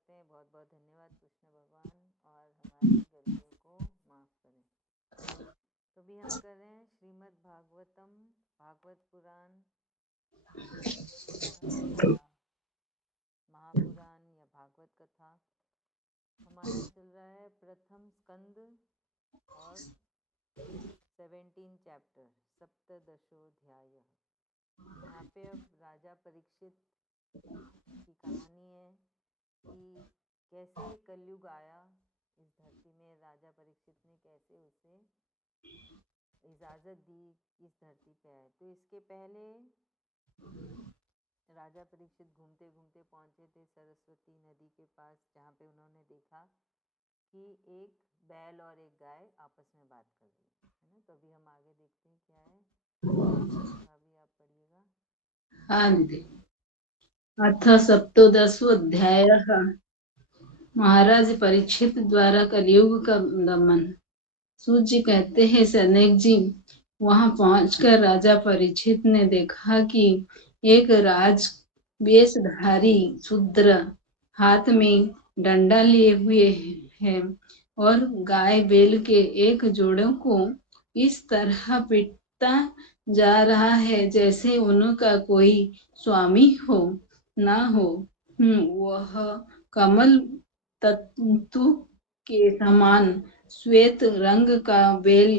करते हैं। बहुत बहुत धन्यवाद कृष्ण भगवान, और हमारी गलतियों को माफ करें। तो भी हम कर रहे हैं श्रीमद् भागवतम, भागवत पुराण या महापुराण या भागवत कथा। हमारा चल रहा है प्रथम स्कंद और 17 चैप्टर, सप्तदशोध्याय। यहाँ पे अब राजा परीक्षित की कहानी है कि कैसे कलयुग आया इस धरती में, राजा परीक्षित ने कैसे उसे इजाज़त दी इस धरती पे आए। तो इसके पहले राजा परीक्षित घूमते घूमते पहुँचे थे सरस्वती नदी के पास, जहाँ पे उन्होंने देखा कि एक बैल और एक गाय आपस में बात कर रही है ना। तो अभी हम आगे देखते हैं क्या है। अभी आप पढ़िएगा। हाँ दीदी। अथ सप्तदशोऽध्यायः। महाराज परीक्षित द्वारा कलयुग का दमन। सूत जी कहते हैं, सनेक जी, वहां पहुंचकर राजा परीक्षित ने देखा कि एक राज वेशधारी शूद्र हाथ में डंडा लिए हुए है और गाय बैल के एक जोड़ों को इस तरह पीटता जा रहा है जैसे उनका कोई स्वामी हो ना हो। वह कमल तंतु के समान श्वेत रंग का बैल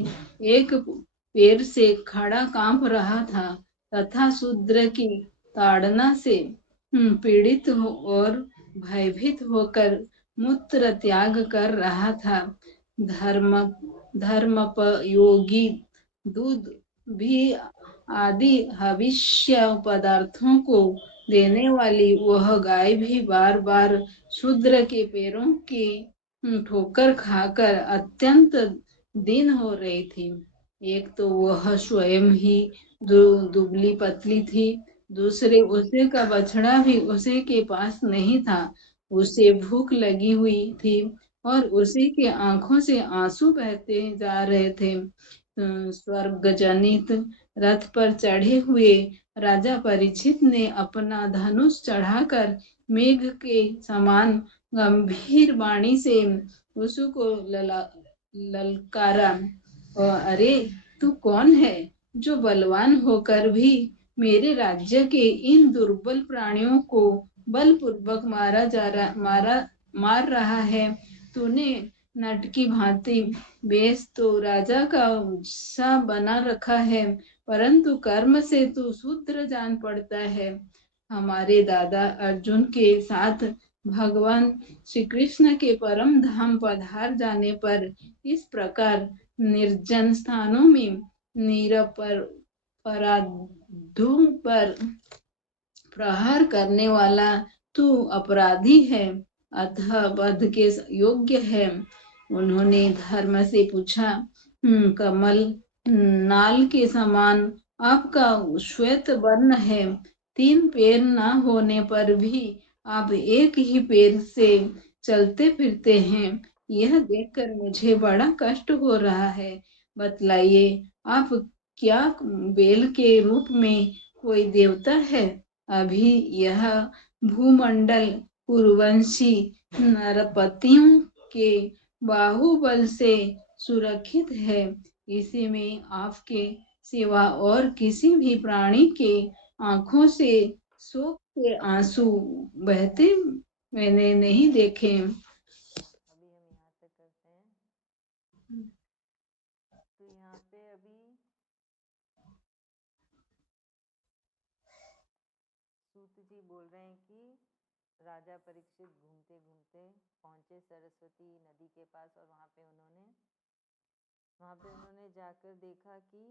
एक पैर से खड़ा कांप रहा था तथा शूद्र की ताड़ना से पीड़ित हो और भयभीत होकर मूत्र त्याग कर रहा था। धर्मोपयोगी दूध भी आदि हविष्य पदार्थों को देने वाली वह गाय भी बार बार शूद्र के पैरों की ठोकर खाकर अत्यंत दीन हो रही थी। एक तो वह स्वयं ही दुबली पतली थी, दूसरे उसे का बछड़ा भी उसे के पास नहीं था। उसे भूख लगी हुई थी और उसी के आंखों से आंसू बहते जा रहे थे। स्वर्ग जनित रथ पर चढ़े हुए राजा परीक्षित ने अपना धनुष चढ़ाकर मेघ के समान गंभीर वाणी से उसको ललकारा। अरे तू कौन है जो बलवान होकर भी मेरे राज्य के इन दुर्बल प्राणियों को बलपूर्वक मार रहा है। तूने नट की भांति बेस तो राजा का सा बना रखा है, परंतु कर्म से तू शूद्र जान पड़ता है। हमारे दादा अर्जुन के साथ भगवान श्री कृष्ण के परम धाम पधार जाने पर इस प्रकार निर्जन स्थानों में निरपराधों पर प्रहार करने वाला तू अपराधी है, अतः वध के योग्य है। उन्होंने धर्म से पूछा, कमल नाल के समान आपका श्वेत वर्ण है, 3 पैर न होने पर भी आप एक ही पैर से चलते फिरते हैं। यह देखकर मुझे बड़ा कष्ट हो रहा है। बतलाइए, आप क्या बेल के रूप में कोई देवता है? अभी यह भूमंडल पूर्ववंशी नरपतियों के बाहुबल से सुरक्षित है। इसी में आपके सिवा और किसी भी प्राणी के आंखों से शोक के आंसू बहते मैंने नहीं देखे। अभी हम यहाँ से करते हैं। तो यहाँ पे अभी सूत जी बोल रहे हैं कि राजा परीक्षित घूमते घूमते पहुंचे सरस्वती नदी के पास, और वहाँ पे उन्होंने जाकर देखा कि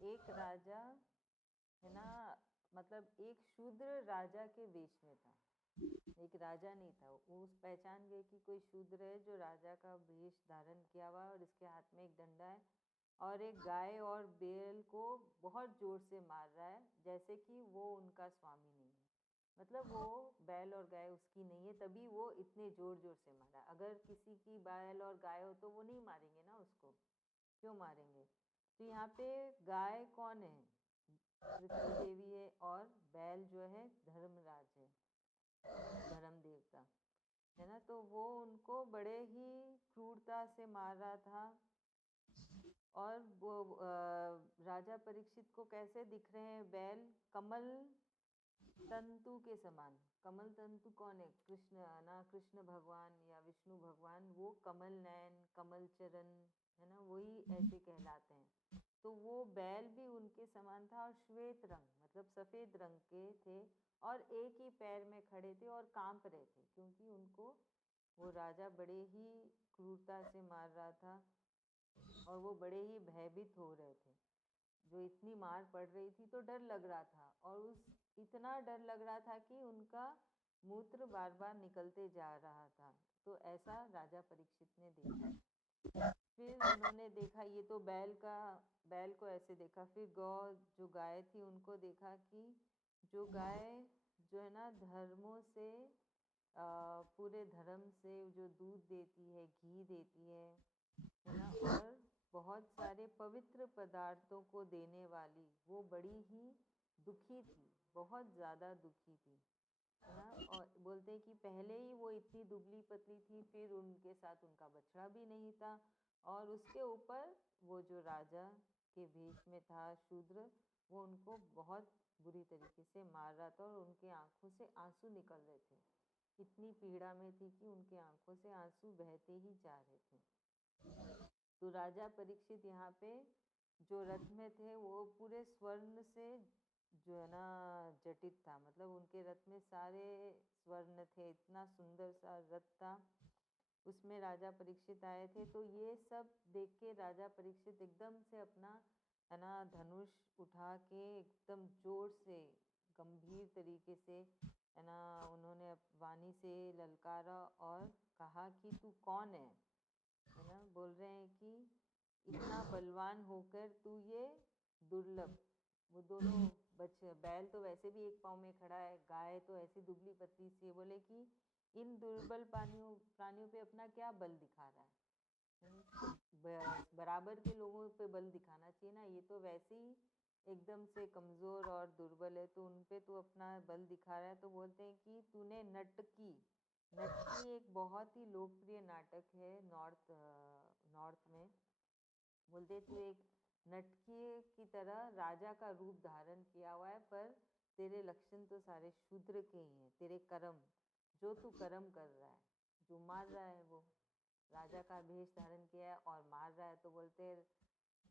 एक राजा है ना, मतलब एक शूद्र राजा के वेश में था। एक राजा नहीं था वो, पहचान गए कि कोई शूद्र है जो राजा का वेश धारण किया हुआ है, और इसके हाथ में एक डंडा है और एक गाय और बैल को बहुत जोर से मार रहा है, जैसे कि वो उनका स्वामी नहीं है। मतलब वो बैल और गाय उसकी नहीं है, तभी वो इतने जोर जोर से मारा। अगर किसी की बैल और गाय हो तो वो नहीं मारेंगे ना उसको, क्यों मारेंगे। तो यहाँ पे गाय कौन है? पृथ्वी देवी है, और बैल जो है धर्मराज है, धर्म देवता। है ना। तो वो उनको बड़े ही क्रूरता से मार रहा था। और वो राजा परीक्षित को कैसे दिख रहे हैं बैल, कमल तंतु के समान। कमल तंतु कौन है? कृष्ण ना, कृष्ण भगवान या विष्णु भगवान, वो कमल नयन, कमल चरण, है ना, वही ऐसे कहलाते हैं। तो वो बैल भी उनके समान था और श्वेत रंग मतलब सफ़ेद रंग के थे और एक ही पैर में खड़े थे और कांप रहे थे, क्योंकि उनको वो राजा बड़े ही क्रूरता से मार रहा था और वो बड़े ही भयभीत हो रहे थे। जो इतनी मार पड़ रही थी तो डर लग रहा था, और उस इतना डर लग रहा था कि उनका मूत्र बार बार निकलते जा रहा था। तो ऐसा राजा परीक्षित ने देखा। फिर उन्होंने देखा, ये तो बैल को ऐसे देखा। फिर गौ जो गाय थी उनको देखा कि जो गाय जो है ना धर्मों से पूरे धर्म से जो दूध देती है, घी देती है ना, और बहुत सारे पवित्र पदार्थों को देने वाली, वो बड़ी ही दुखी थी, बहुत ज़्यादा दुखी थी, है ना। और बोलते हैं कि पहले ही वो इतनी दुबली पतली थी, फिर उनके साथ उनका बछड़ा भी नहीं था, और उसके ऊपर वो जो राजा के भेष में था शूद्र, वो उनको बहुत बुरी तरीके से मार रहा था और उनके आंखों से आंसू निकल रहे थे। इतनी पीड़ा में थी कि उनके आंखों से आंसू बहते ही जा रहे थे। तो राजा परीक्षित यहाँ पे जो रथ में थे वो पूरे स्वर्ण से जो है ना जटित था, मतलब उनके रथ में सारे स्वर्ण थे, इतना सुंदर सा रथ था। उसमें राजा परीक्षित आए थे। तो ये सब देख के राजा परीक्षित एकदम से अपना है ना धनुष उठा के एकदम जोर से गंभीर तरीके से है ना उन्होंने वाणी से ललकारा और कहा कि तू कौन है ना। बोल रहे हैं कि इतना बलवान होकर तू ये दुर्लभ, वो दोनों बैल तो वैसे भी एक पाँव में खड़ा है, गाय तो ऐसी दुबली पतली सी है, बोले कि इन दुर्बल प्राणियों पे अपना क्या बल दिखा रहा है, बराबर के लोगों पे बल दिखाना चाहिए ना, ये तो वैसे ही एकदम से कमज़ोर और दुर्बल है, तो उन पे तू अपना बल दिखा रहा है। तो बोलते हैं कि तूने नटकी, नटकी एक बहुत ही लोकप्रिय नाटक है नॉर्थ में। बोलते तू एक नटकी की तरह राजा का रूप धारण किया हुआ है, पर तेरे लक्षण तो सारे शूद्र के ही हैं। तेरे कर्म, जो तू कर्म कर रहा है, जो मार रहा है, वो राजा का भेष धारण किया है और मार रहा है, तो बोलते हैं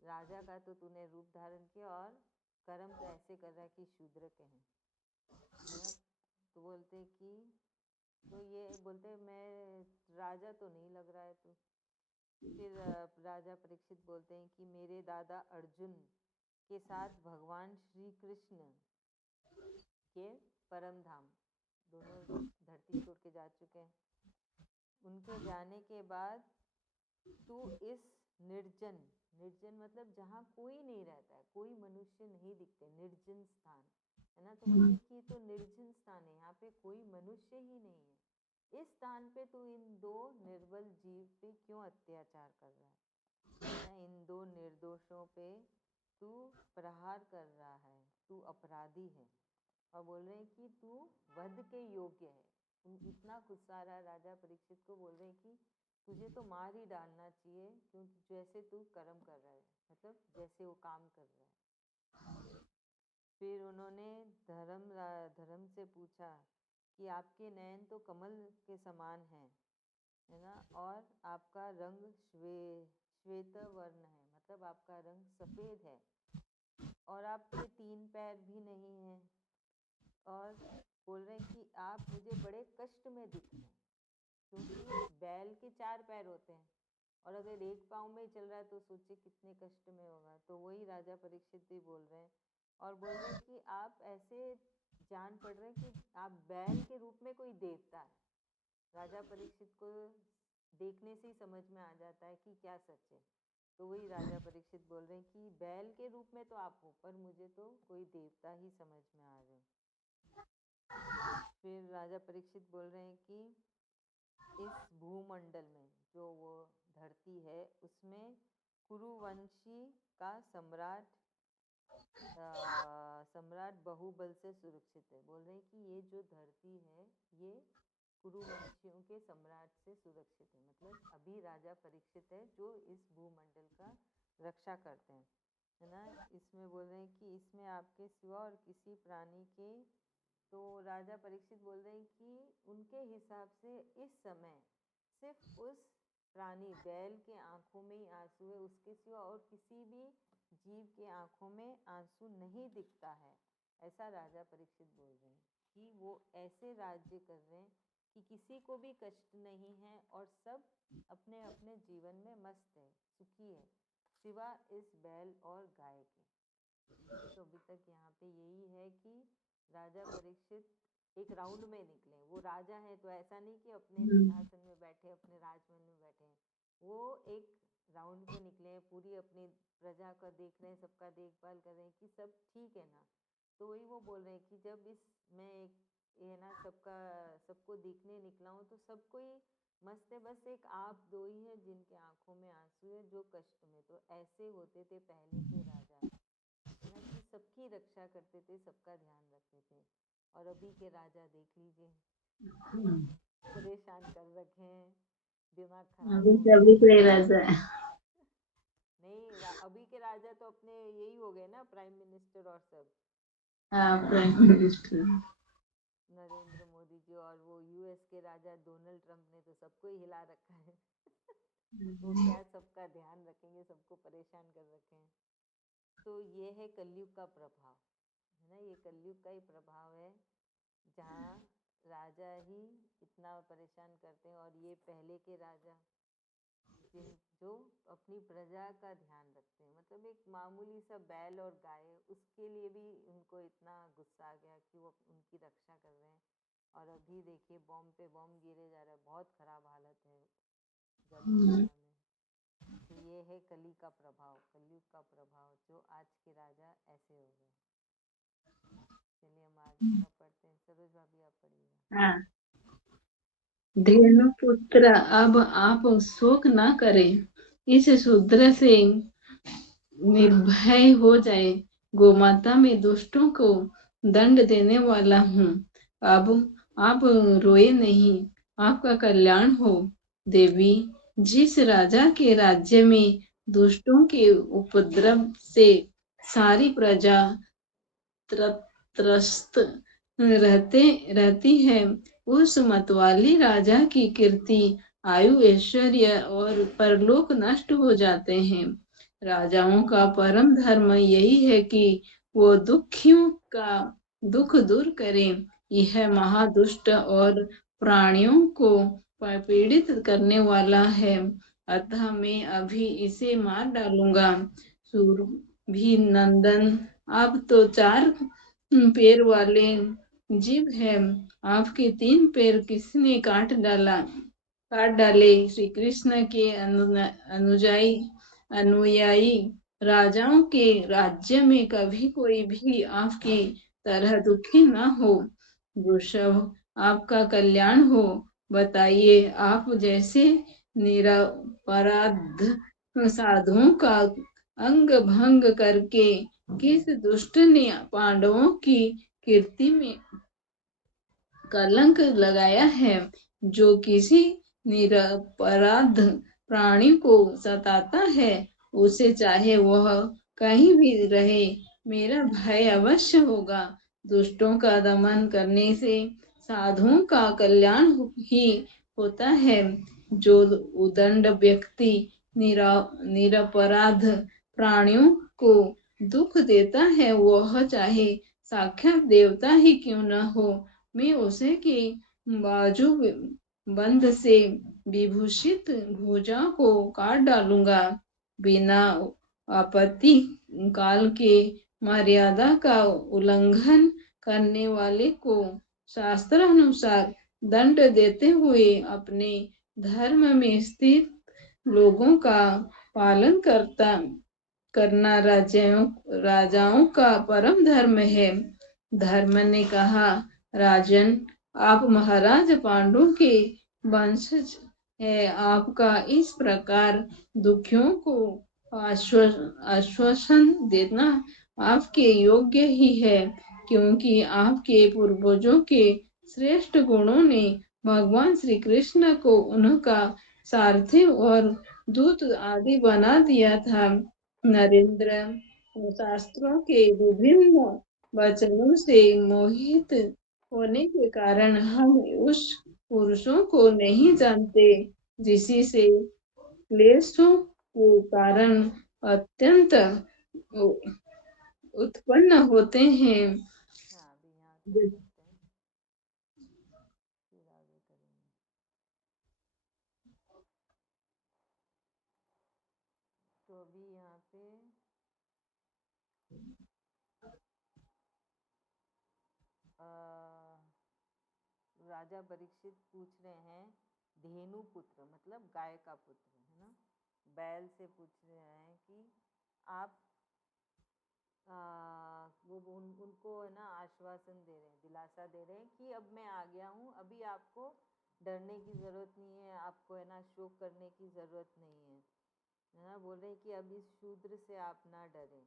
राजा का तो तूने रूप धारण किया और कर्म तो ऐसे कर रहा है कि शूद्र के हैं, है ना। तो बोलते कि तो ये बोलते मैं राजा तो नहीं लग रहा है तू। फिर राजा परीक्षित बोलते हैं कि मेरे दादा अर्जुन के साथ भगवान श्री कृष्ण के परम धाम, दोनों धरती छोड़ के जा चुके हैं, उनके जाने के बाद तू इस निर्जन, निर्जन मतलब जहाँ कोई नहीं रहता है, कोई मनुष्य नहीं दिखते, निर्जन स्थान, है ना। तो बोलते कि तो निर्जन स्थान है, यहाँ पे कोई मनुष्य ही नहीं है, इस स्थान पे तू इन दो निर्बल जीव पे क्यों अत्याचार कर रहा है ना, इन दो निर्दोषों पे तू प्रहार कर रहा है, तू अपराधी है। और बोल रहे हैं कि तू वध के योग्य है। इतना गुस्सा आ रहा है राजा परीक्षित को, बोल रहे हैं कि तुझे तो मार ही डालना चाहिए, क्योंकि जैसे तू कर्म कर रहा है, मतलब जैसे वो काम कर रहा है। फिर उन्होंने धर्म से पूछा कि आपके नयन तो कमल के समान हैं, है ना, और आपका रंग श्वेत वर्ण है, मतलब आपका रंग सफ़ेद है, और आपके 3 पैर भी नहीं हैं, और बोल रहे हैं कि आप मुझे बड़े कष्ट में दिख रहे हैं, क्योंकि बैल के 4 पैर होते हैं और अगर एक पाँव में ही चल रहा है तो सोचिए कितने कष्ट में होगा। तो वही राजा परीक्षित भी बोल रहे हैं, और बोल रहे हैं कि आप ऐसे जान पड़ रहे हैं कि आप बैल के रूप में कोई देवता है। राजा परीक्षित को देखने से ही समझ में आ जाता है कि क्या सच है। तो वही राजा परीक्षित बोल रहे हैं कि बैल के रूप में तो आप हो, पर मुझे तो कोई देवता ही समझ में आ रहे हो। फिर राजा परीक्षित बोल रहे हैं कि इस भूमंडल में जो वो धरती है उसमें कुरुवंशी का सम्राट बहुबल से सुरक्षित है। बोल रहे हैं कि ये जो धरती है ये कुरुवंशियों के सम्राट से सुरक्षित है। मतलब अभी राजा परीक्षित है जो इस भूमंडल का रक्षा करते हैं, है ना। इसमें बोल रहे हैं कि इसमें आपके सिवा और किसी प्राणी के, तो राजा परीक्षित बोल रहे हैं कि उनके हिसाब से इस समय सिर्फ उस प्राणी बैल के आंखों में ही आंसू है, उसके सिवा और किसी भी जीव के आंखों में आंसू नहीं दिखता है। ऐसा राजा परीक्षित बोल रहे हैं कि वो ऐसे राज्य कर रहे हैं कि किसी को भी कष्ट नहीं है और सब अपने अपने जीवन में मस्त है, सुखी है, सिवा इस बैल और गाय के। तो अभी तक यहाँ पे यही है कि राजा परीक्षित एक राउंड में निकले। वो राजा है तो ऐसा नहीं कि अपने सिंहासन में बैठे, अपने राजमहल में बैठे हैं, वो एक राउंड पे निकले हैं, पूरी अपनी प्रजा का देख रहे हैं, सबका देखभाल कर रहे हैं कि सब ठीक है ना। तो वही वो बोल रहे हैं कि जब इस मैं एक ये ना सबको देखने निकला हूँ तो सबको ही मस्त है, बस एक आप दो ही है जिनके आंखों में आंसू है, जो कष्ट में। तो ऐसे होते थे पहले के राजा, है ना, कि सबकी रक्षा करते थे, सबका ध्यान रखते थे। और अभी के राजा देख लीजिए, परेशान कर रखे हैं, दिमाग खराब हो गया अभी है। कोई राजा नहीं, अभी के राजा तो अपने यही हो गए ना, प्राइम मिनिस्टर और सब, प्राइम मिनिस्टर नरेंद्र मोदी जी। और वो यूएस के राजा डोनाल्ड ट्रंप ने तो सबको ही हिला रखा है। वो क्या सबका ध्यान रखेंगे, सबको परेशान कर रखे हैं। तो ये है कलयुग का प्रभाव, है ना, ये कलयुग का ही प्रभाव है, जहाँ राजा ही इतना परेशान करते हैं। और ये पहले के राजा जो अपनी प्रजा का ध्यान रखते हैं, मतलब एक मामूली सा बैल और गाय, उसके लिए भी उनको इतना गुस्सा आ गया कि वो उनकी रक्षा कर रहे हैं। और अभी देखिए बॉम्ब पे बॉम्ब गिरे जा रहा है, बहुत खराब हालत है जालियांवाला में। तो ये है कली का प्रभाव, कलयुग का प्रभाव, जो आज के राजा ऐसे हो गए। चलिए हम आगे का पढ़ते हैं। सरोज भाभी आप पढ़िएगा। हाँ। धेनुपुत्र, अब आप शोक न करें, इस शूद्र से निर्भय हो जाए। गोमाता में दुष्टों को दंड देने वाला हूँ। अब आप रोए नहीं, आपका कल्याण हो। देवी, जिस राजा के राज्य में दुष्टों के उपद्रव से सारी प्रजा त्रस्त रहती है, उस मतवाली राजा की कीर्ति, आयु, ऐश्वर्य और परलोक नष्ट हो जाते हैं। राजाओं का परम धर्म यही है कि वो दुखियों का दुख दूर करें। यह महादुष्ट और प्राणियों को पीड़ित करने वाला है, अतः मैं अभी इसे मार डालूंगा। सूरभि नंदन, आप तो 4 पैर वाले जीव है, आपके 3 पैर किसने काट डाले। श्री कृष्ण के अनुयायी राजाओं के राज्य में कभी कोई भी आपकी तरह दुखी न हो। वृषभ, आपका कल्याण हो। बताइए, आप जैसे निरपराध साधुओं का अंग भंग करके किस दुष्ट ने पांडवों की कीर्ति में कलंक लगाया है। जो किसी निरपराध प्राणी को सताता है, उसे चाहे वह कहीं भी रहे, मेरा भय अवश्य होगा। दुष्टों का दमन करने से साधुओं का कल्याण ही होता है। जो उदंड व्यक्ति निरपराध प्राणियों को दुख देता है, वह चाहे साक्षात देवता ही क्यों न हो, मैं उसे के बाजू बंद से विभूषित भुजा को काट डालूंगा। बिना आपत्ति काल के मर्यादा का उल्लंघन करने वाले को शास्त्र अनुसार दंड देते हुए अपने धर्म में स्थित लोगों का पालन करना राजाओं का परम धर्म है। धर्म ने कहा, राजन, आप महाराज पांडु के वंशज है, आपका इस प्रकार दुखियों को आश्वासन देना आपके योग्य ही है, क्योंकि आपके पूर्वजों के श्रेष्ठ गुणों ने भगवान श्री कृष्ण को उनका सारथी और दूत आदि बना दिया था। नरेंद्र, शास्त्रों के विभिन्न वचनों से मोहित होने के कारण हम उस पुरुषों को नहीं जानते जिसी से क्लेशों के कारण अत्यंत उत्पन्न होते हैं। हाँ, अभी यहाँ तक करते हैं, फिर आगे करेंगे। तो अभी यहाँ पे राजा परीक्षित पूछ रहे हैं, धेनु पुत्र मतलब गाय का पुत्र, है ना, बैल से पूछ रहे हैं कि आप उनको है ना आश्वासन दे रहे हैं, दिलासा दे रहे हैं कि अब मैं आ गया हूँ, अभी आपको डरने की ज़रूरत नहीं है, आपको है ना शोक करने की ज़रूरत नहीं है ना। बोल रहे हैं कि अब इस शूद्र से आप ना डरें।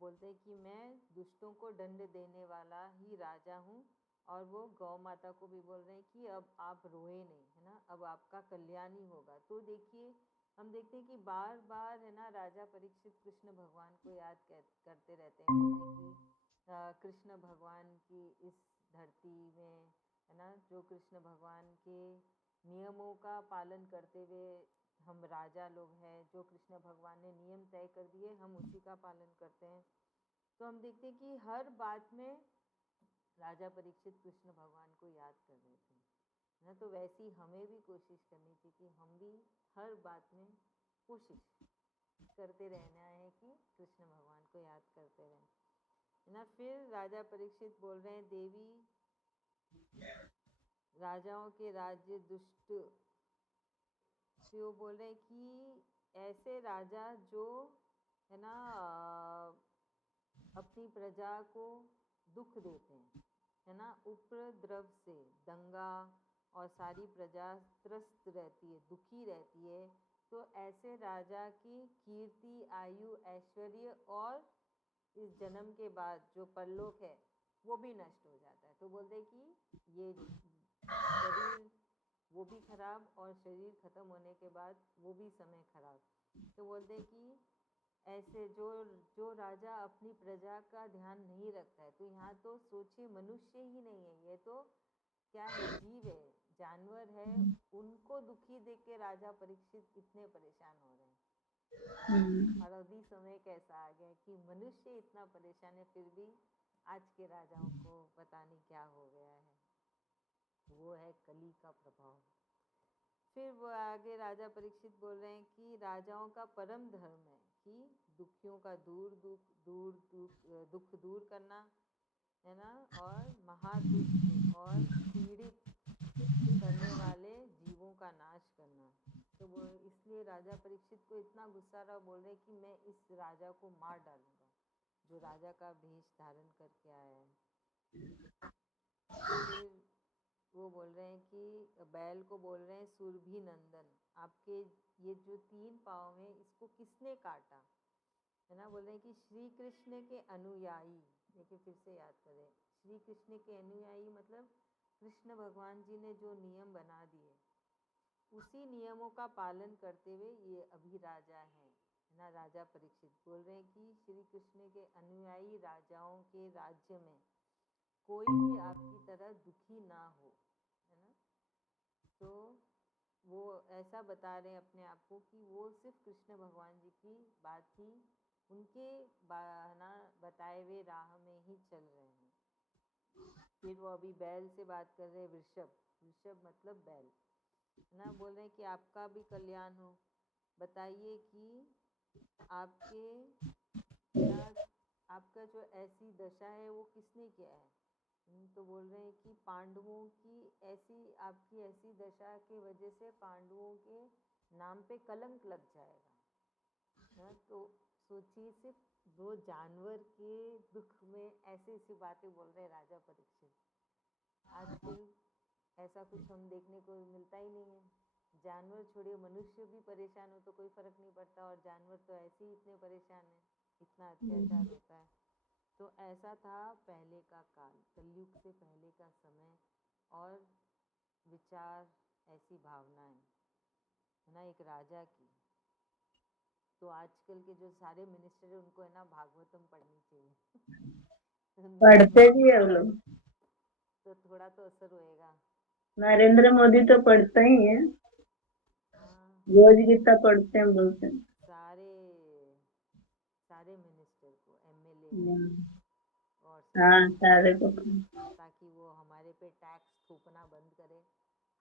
बोलते हैं कि मैं दुष्टों को दंड देने वाला ही राजा हूँ। और वो गौ माता को भी बोल रहे हैं कि अब आप रोए नहीं, है ना, अब आपका कल्याण ही होगा। तो देखिए, हम देखते हैं कि बार बार है ना राजा परीक्षित कृष्ण भगवान को याद करते रहते हैं। बोलते हैं कि कृष्ण भगवान की इस धरती में, है ना, जो कृष्ण भगवान के नियमों का पालन करते हुए हम राजा लोग हैं, जो कृष्ण भगवान ने नियम तय कर दिए हम उसी का पालन करते हैं। तो हम देखते हैं कि हर बात में राजा परीक्षित कृष्ण भगवान को याद कर रहे थे ना। तो वैसे ही हमें भी कोशिश करनी थी कि हम भी हर बात में कोशिश करते रहना है कि कृष्ण भगवान को याद करते रहें ना। फिर राजा परीक्षित बोल रहे हैं, देवी, राजाओं के राज्य दुष्ट से वो बोल रहे हैं कि ऐसे राजा जो है ना अपनी प्रजा को दुख देते हैं, है ना, उपद्रव से दंगा और सारी प्रजा त्रस्त रहती है, दुखी रहती है, तो ऐसे राजा की कीर्ति, आयु, ऐश्वर्य और इस जन्म के बाद जो परलोक है वो भी नष्ट हो जाता है। तो बोलते हैं कि ये शरीर वो भी खराब और शरीर खत्म होने के बाद वो भी समय खराब। तो बोलते हैं कि ऐसे जो जो राजा अपनी प्रजा का ध्यान नहीं रखता है, तो यहाँ तो सोचिए मनुष्य ही नहीं है, ये तो क्या है, जीव है, जानवर है, उनको दुखी देख के राजा परीक्षित इतने परेशान हो रहे हैं। और अभी समय कैसा आ गया कि मनुष्य इतना परेशान है, फिर भी आज के राजाओं को पता नहीं क्या हो गया है। वो है कली का प्रभाव। फिर वो आगे राजा परीक्षित बोल रहे हैं कि राजाओं का परम धर्म है कि दुखियों का दुख दूर करना, है ना, और महादुष्ट और पीड़ित करने वाले जीवों का नाश करना। तो वो इसलिए राजा परीक्षित को इतना गुस्सा रहा, बोल रहे कि मैं इस राजा को मार डालूंगा जो राजा का भेष धारण करके आया है। फिर वो बोल रहे हैं कि बैल को बोल रहे हैं, सुरभि नंदन, आपके ये जो 3 पाँव हैं इसको किसने काटा, है ना। बोल रहे हैं कि श्री कृष्ण के अनुयायी, देखिए फिर से याद करें, श्री कृष्ण के अनुयायी मतलब कृष्ण भगवान जी ने जो नियम बना दिए उसी नियमों का पालन करते हुए ये अभी राजा हैं, है ना। राजा परीक्षित बोल रहे हैं कि श्री कृष्ण के अनुयायी राजाओं के राज्य में कोई भी आपकी तरह दुखी ना हो, है ना। तो वो ऐसा बता रहे हैं अपने आप को कि वो सिर्फ कृष्ण भगवान जी की बात ही, उनके ना बताए हुए राह में ही चल रहे हैं। फिर वो अभी बैल से बात कर रहे हैं, वृषभ, वृषभ मतलब बैल, है ना। बोल रहे हैं कि आपका भी कल्याण हो, बताइए कि आपके ना आपका जो ऐसी दशा है वो किसने किया है। तो बोल रहे हैं कि पांडवों की ऐसी, आपकी ऐसी दशा की वजह से पांडवों के नाम पे कलंक लग जाएगा ना। तो सोचिए, सिर्फ वो जानवर के दुख में ऐसी ऐसी बातें बोल रहे राजा परीक्षित। आजकल ऐसा कुछ हम देखने को मिलता ही नहीं है। जानवर छोड़िए, मनुष्य भी परेशान हो तो कोई फर्क नहीं पड़ता, और जानवर तो ऐसे ही इतने परेशान हैं, इतना अत्याचार होता है। तो ऐसा था पहले का काल, कलयुग से पहले का समय। और विचार, ऐसी भावनाएं है ना एक राजा की। तो आजकल के जो सारे मिनिस्टर है उनको है ना भागवतम पढ़नी चाहिए। पढ़ते भी है वो लोग। तो थोड़ा तो असर होएगा। नरेंद्र मोदी तो पढ़ता ही है, हाँ, रोज गीता पढ़ते हैं बोलते हैं। सारे सारे मिनिस्टर को, एमएलए और हाँ सबको, सारे को। ताकि वो हमारे पे टैक्स थूकना बंद करे।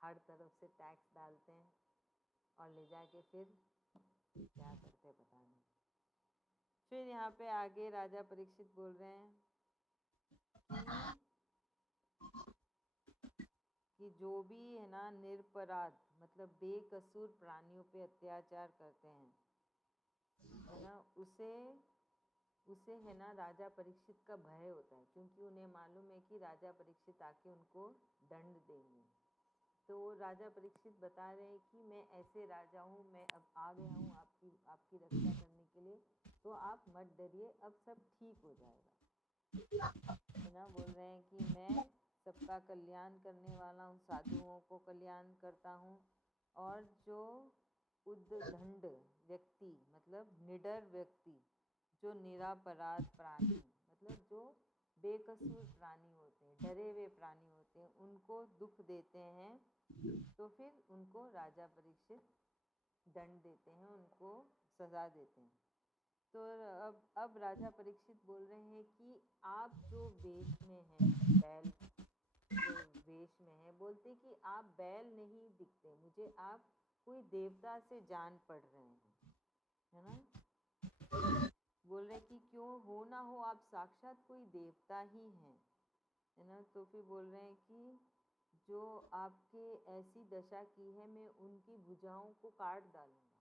हर तरफ से टैक्स डालते हैं और ले जाके फिर क्या करते पता नहीं। फिर यहाँ पे आगे राजा परीक्षित बोल रहे हैं कि जो भी है ना निरपराध मतलब बेकसूर प्राणियों पे अत्याचार करते हैं है ना, उसे उसे है ना राजा परीक्षित का भय होता है, क्योंकि उन्हें मालूम है कि राजा परीक्षित आके उनको दंड देंगे। तो राजा परीक्षित बता रहे हैं कि मैं ऐसे राजा हूँ, मैं अब आ गया हूँ आपकी आपकी रक्षा करने के लिए, तो आप मत डरिए, अब सब ठीक हो जाएगा। है ना, बोल रहे हैं कि मैं सबका कल्याण करने वाला हूँ, साधुओं को कल्याण करता हूँ, और जो उद्दंड व्यक्ति मतलब निडर व्यक्ति, जो निरापराध प्राणी मतलब जो बेकसूर प्राणी होते हैं, डरे हुए प्राणी होते हैं, उनको दुख देते हैं, तो फिर उनको राजा परीक्षित दंड देते हैं, उनको सजा देते हैं। तो अब राजा परीक्षित बोल रहे हैं कि आप जो वेश में हैं, बैल जो वेश में है, बोलते कि आप बैल नहीं दिखते मुझे, आप कोई देवता से जान पड़ रहे हैं, है ना। बोल रहे कि क्यों हो ना हो आप साक्षात कोई देवता ही हैं, है ना। तो फिर बोल रहे हैं कि जो आपके ऐसी दशा की है, मैं उनकी भुजाओं को काट डालूंगा,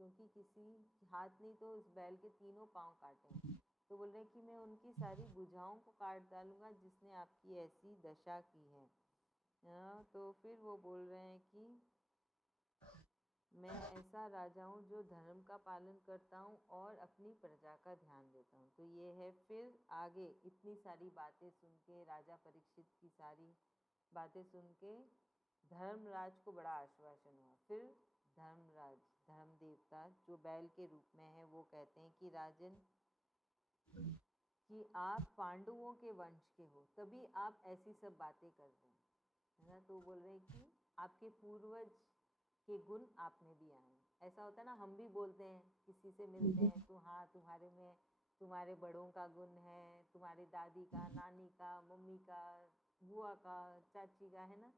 क्योंकि किसी हाथ नहीं तो उस बैल के तीनों पांव काटे हैं। तो बोल रहे हैं कि मैं उनकी सारी भुजाओं को काट डालूंगा जिसने आपकी ऐसी दशा की है। तो फिर वो बोल रहे हैं कि मैं ऐसा राजा हूँ जो धर्म का पालन करता हूँ और अपनी प्रजा का ध्यान देता हूँ। तो ये है, फिर आगे इतनी सारी बातें सुन के, राजा परीक्षित की सारी बातें सुन के धर्मराज को बड़ा आश्वासन हुआ। फिर धर्मराज, धर्म देवता जो बैल के रूप में है, वो कहते हैं कि राजन, कि आप पांडवों के वंश के हो, तभी आप ऐसी सब बातें कर रहे हैं, है ना। तो बोल रहे हैं कि आपके पूर्वज के गुण आप में भी आए हैं। ऐसा होता है ना, हम भी बोलते हैं किसी से मिलते हैं तो हाँ तुम्हारे में, तुम्हारे बड़ों का गुण है, तुम्हारी दादी का, नानी का, मम्मी का, बुआ का, चाची का, है ना,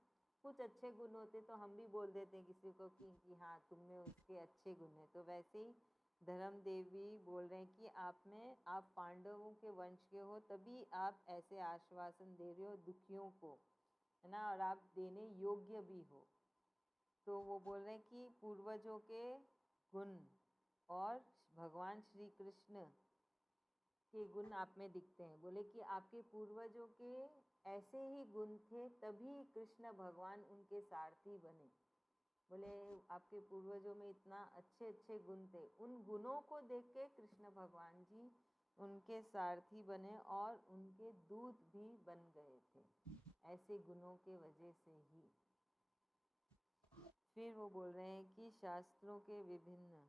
कुछ अच्छे गुण होते तो हम भी बोल देते हैं किसी को कि हाँ तुम में उसके अच्छे गुण हैं। तो वैसे ही धर्म देवी बोल रहे हैं कि आप में, आप पांडवों के वंश के हो, तभी आप ऐसे आश्वासन दे रहे हो दुखियों को, है ना, और आप देने योग्य भी हो। तो वो बोल रहे हैं कि पूर्वजों के गुण और भगवान श्री कृष्ण के गुण आप में दिखते हैं। बोले कि आपके पूर्वजों के ऐसे ही गुण थे, तभी कृष्ण भगवान उनके सारथी बने। बोले आपके पूर्वजों में इतना अच्छे अच्छे गुण थे, उन गुणों को देख के कृष्ण भगवान जी उनके सारथी बने और उनके दूत भी बन गए थे, ऐसे गुणों के वजह से ही। फिर वो बोल रहे हैं कि शास्त्रों के विभिन्न,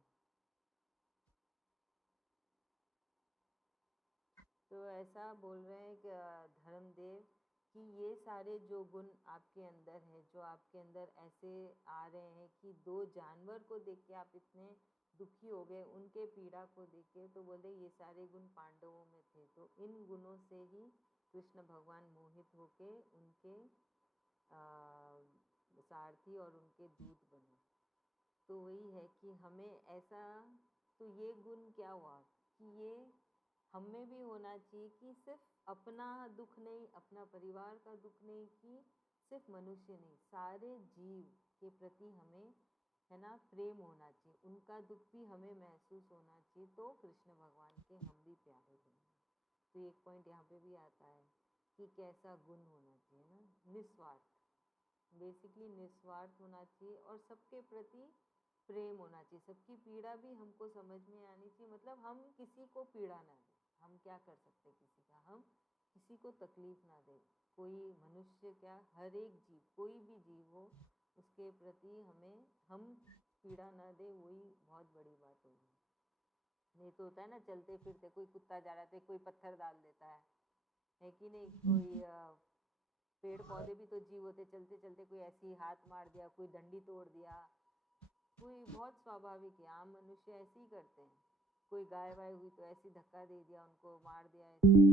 तो ऐसा बोल रहे हैं कि धर्मदेव, कि ये सारे जो गुण आपके अंदर है, जो आपके अंदर ऐसे आ रहे हैं कि दो जानवर को देख के आप इतने दुखी हो गए, उनके पीड़ा को देख के, तो बोले ये सारे गुण पांडवों में थे, तो इन गुणों से ही कृष्ण भगवान मोहित होके उनके सारथी और उनके दूत बने। तो वही है कि हमें ऐसा, तो ये गुण क्या हुआ कि ये हम में भी होना चाहिए कि सिर्फ अपना दुख नहीं, अपना परिवार का दुख नहीं, कि सिर्फ मनुष्य नहीं, सारे जीव के प्रति हमें है ना प्रेम होना चाहिए, उनका दुख भी हमें महसूस होना चाहिए, तो कृष्ण भगवान के हम भी प्यारे बनेंगे। तो एक पॉइंट यहाँ पे भी आता है कि कैसा गुण होना चाहिए ना, निस्वार्थ, बेसिकली निस्वार्थ होना चाहिए, और सबके प्रति प्रेम होना चाहिए, सबकी पीड़ा भी हमको समझ में आनी चाहिए, मतलब हम किसी को पीड़ा ना दें। हम क्या कर सकते हैं किसी का, हम किसी किसी को तकलीफ ना दे। कोई मनुष्य क्या, हर एक जीव, कोई भी जीव हो, उसके प्रति हम पीड़ा ना दे, वही बहुत बड़ी बात होगी। नहीं तो होता है ना, चलते फिरते कोई कुत्ता जा रहा है तो कोई पत्थर डाल देता है कि नहीं? कोई पेड़ पौधे भी तो जीव होते, चलते चलते कोई ऐसे ही हाथ मार दिया, कोई डंडी तोड़ दिया, कोई बहुत स्वाभाविक है, आम मनुष्य ऐसे ही करते हैं। कोई गाय वाय हुई तो ऐसे धक्का दे दिया, उनको मार दिया, ऐसे कुछ।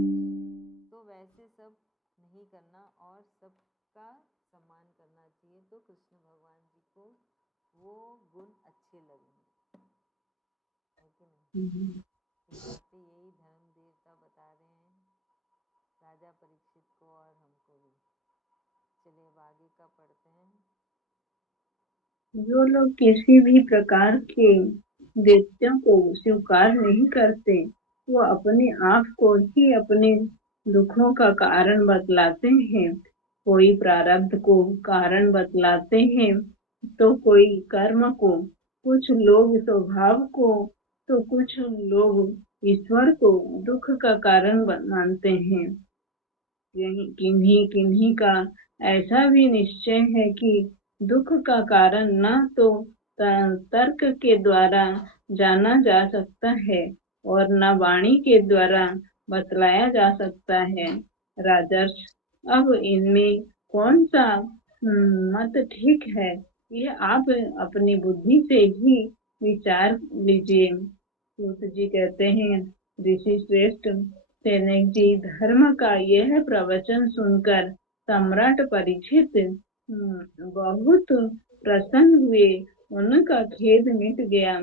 तो वैसे सब नहीं करना और सबका सम्मान करना चाहिए। तो कृष्ण भगवान जी को वो गुण अच्छे लगेंगे, है कि नहीं? तो यहाँ पे यही धर्म देवता बता रहे हैं राजा परीक्षित को और हमको भी। चलिए अब आगे का पढ़ते हैं। जो लोग किसी भी प्रकार के दैत्यों को स्वीकार नहीं करते, वो अपने आप को ही अपने दुखों का कारण बतलाते हैं। कोई प्रारब्ध को कारण बतलाते हैं, तो कोई कर्म को, कुछ लोग स्वभाव को, तो कुछ लोग ईश्वर को दुख का कारण मानते हैं। किन्हीं किन्हीं का ऐसा भी निश्चय है कि दुख का कारण न तो तर्क के द्वारा जाना जा सकता है और न वाणी के द्वारा बतलाया जा सकता है। राजर्ष, अब इनमें कौन सा मत ठीक है, ये आप अपनी बुद्धि से ही विचार लीजिए। सूत जी कहते हैं, ऋषि श्रेष्ठ सैनिक जी, धर्म का यह प्रवचन सुनकर सम्राट परीक्षित बहुत प्रसन्न हुए। उनका खेद मिट गया।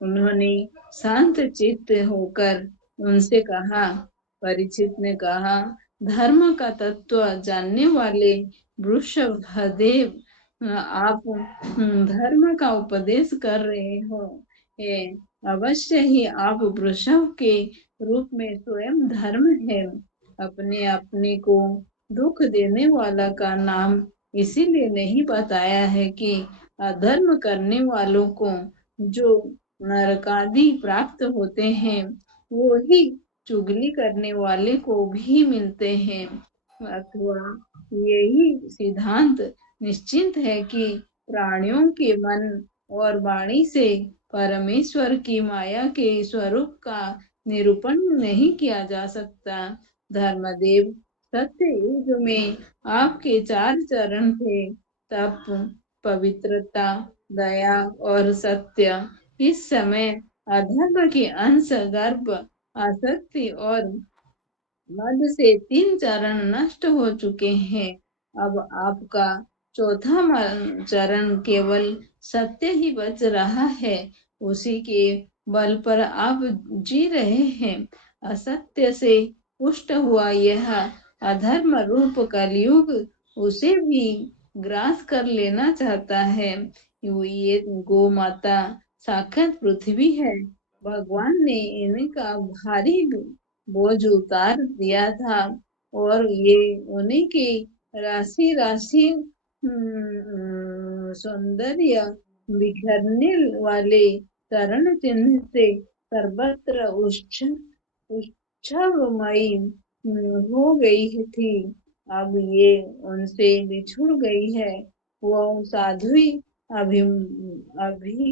उन्होंने शांत चित्त होकर उनसे कहा, परीक्षित ने कहा, धर्म का तत्व जानने वाले वृषभदेव, आप धर्म का उपदेश कर रहे हो। अवश्य ही आप वृषभ के रूप में स्वयं धर्म है। अपने अपने को दुख देने वाला का नाम इसीलिए नहीं बताया है कि अधर्म करने वालों को जो नरकादि प्राप्त होते हैं, वो ही चुगली करने वाले को भी मिलते हैं। अथवा यही सिद्धांत निश्चित है कि प्राणियों के मन और वाणी से परमेश्वर की माया के स्वरूप का निरूपण नहीं किया जा सकता। धर्मदेव, सत्य युग में आपके 4 चरण थे, तप, पवित्रता, दया और सत्य। इस समय अधर्म के अंश, गर्भ, आसक्ति और मद से 3 चरण नष्ट हो चुके हैं। अब आपका चौथा चरण केवल सत्य ही बच रहा है। उसी के बल पर आप जी रहे हैं। असत्य से पुष्ट हुआ यह अधर्म रूप कलयुग उसे भी ग्रास कर लेना चाहता है। ये गो माता साक्षात पृथ्वी है। भगवान ने इनका भारी बोझ उतार दिया था और ये उन्हीं की राशि राशि सौंदर्य बिखरने वाले चरण चिन्ह से सर्वत्र उत्सवमयी हो गई थी। अब ये उनसे बिछुड़ गई है। वो साध्वी अभी अभी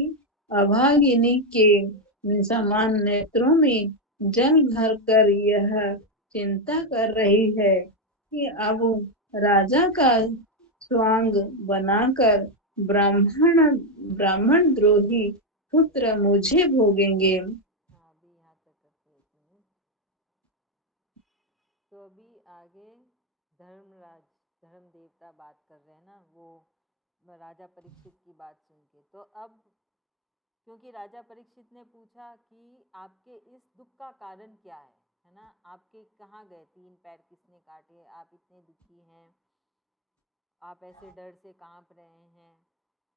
अभागिनी के समान नेत्रों में जल भर कर यह चिंता कर रही है कि अब राजा का स्वांग बनाकर ब्राह्मण ब्राह्मण द्रोही पुत्र मुझे भोगेंगे। हाँ, अभी यहाँ तक करते हैं 1 मिनट। तो अभी आगे धर्मराज, धर्म देवता बात कर रहे हैं ना, वो राजा परीक्षित की बात सुन के। तो अब क्योंकि राजा परीक्षित ने पूछा कि आपके इस दुख का कारण क्या है ना? आपके कहाँ गए 3 पैर, किसने काटे? आप इतने दुखी हैं, आप ऐसे डर से कांप रहे हैं।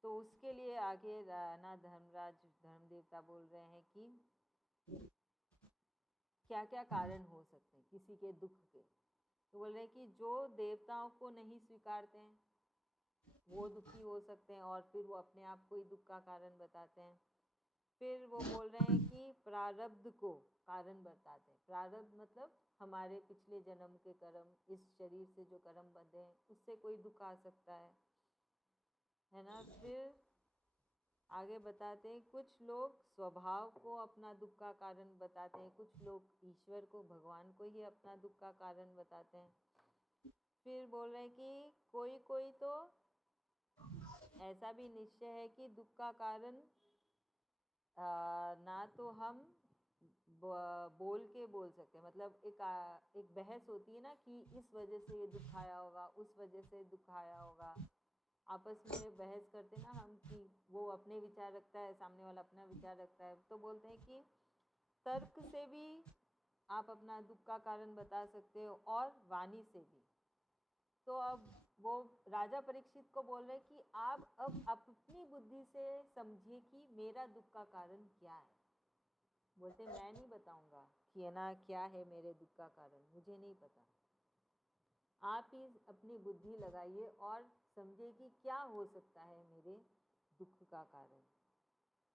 तो उसके लिए आगे ना धर्मराज, धर्म देवता बोल रहे हैं कि क्या क्या कारण हो सकते हैं किसी के दुख के। तो बोल रहे हैं कि जो देवताओं को नहीं स्वीकारते हैं वो दुखी हो सकते हैं, और फिर वो अपने आप को ही दुख का कारण बताते हैं। फिर वो बोल रहे हैं कि प्रारब्ध को कारण बताते हैं। प्रारब्ध मतलब हमारे पिछले जन्म के कर्म, इस शरीर से जो कर्म बंधे हैं उससे कोई दुख आ सकता है ना। फिर आगे बताते हैं कुछ लोग स्वभाव को अपना दुख का कारण बताते हैं, कुछ लोग ईश्वर को, भगवान को ही अपना दुख का कारण बताते हैं। फिर बोल रहे हैं कि कोई कोई तो ऐसा भी निश्चय है कि दुख का कारण ना तो हम बोल के बोल सकते हैं, मतलब एक बहस होती है ना कि इस वजह से ये दुख आया होगा, उस वजह से दुख आया होगा। आपस में बहस करते ना हम कि वो अपने विचार रखता है, सामने वाला अपना विचार रखता है, तो बोलते हैं कि तर्क से भी आप अपना दुख का कारण बता सकते हो और वाणी से भी। तो अब वो राजा परीक्षित को बोल रहे कि आप अब अपनी बुद्धि से समझिए कि मेरा दुख का कारण क्या है। बोलते मैं नहीं बताऊंगा कि है ना क्या है मेरे दुख का कारण, मुझे नहीं पता। आप ही अपनी बुद्धि लगाइए और समझिए कि क्या हो सकता है मेरे दुख का कारण।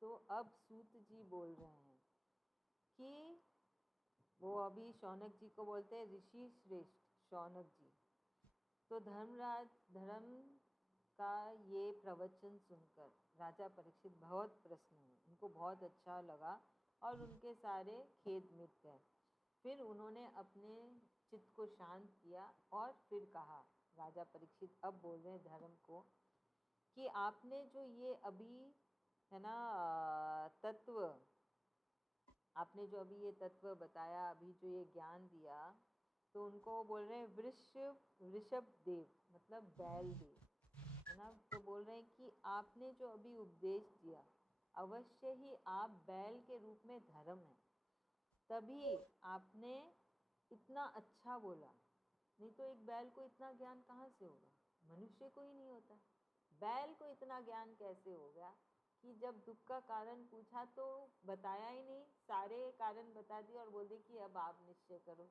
तो अब सूत जी बोल रहे हैं कि वो अभी शौनक जी को बोलते हैं ऋषि श्रेष्ठ शौनक जी। तो धर्म का ये प्रवचन सुनकर राजा परीक्षित बहुत प्रसन्न हुए, उनको बहुत अच्छा लगा और उनके सारे खेद मिट गए। फिर उन्होंने अपने चित्त को शांत किया और फिर कहा, राजा परीक्षित अब बोल रहे हैं धर्म को कि आपने जो ये अभी है ना तत्व, आपने जो अभी ये तत्व बताया, अभी जो ये ज्ञान दिया, तो उनको बोल रहे हैं वृषभ देव मतलब बैल देव, है ना। तो बोल रहे हैं कि आपने जो अभी उपदेश दिया, अवश्य ही आप बैल के रूप में धर्म है, तभी आपने इतना अच्छा बोला। नहीं तो एक बैल को इतना ज्ञान कहाँ से होगा, मनुष्य को ही नहीं होता। बैल को इतना ज्ञान कैसे हो गया कि जब दुख का कारण पूछा तो बताया ही नहीं, सारे कारण बता दिए और बोल दिए कि अब आप निश्चय करो,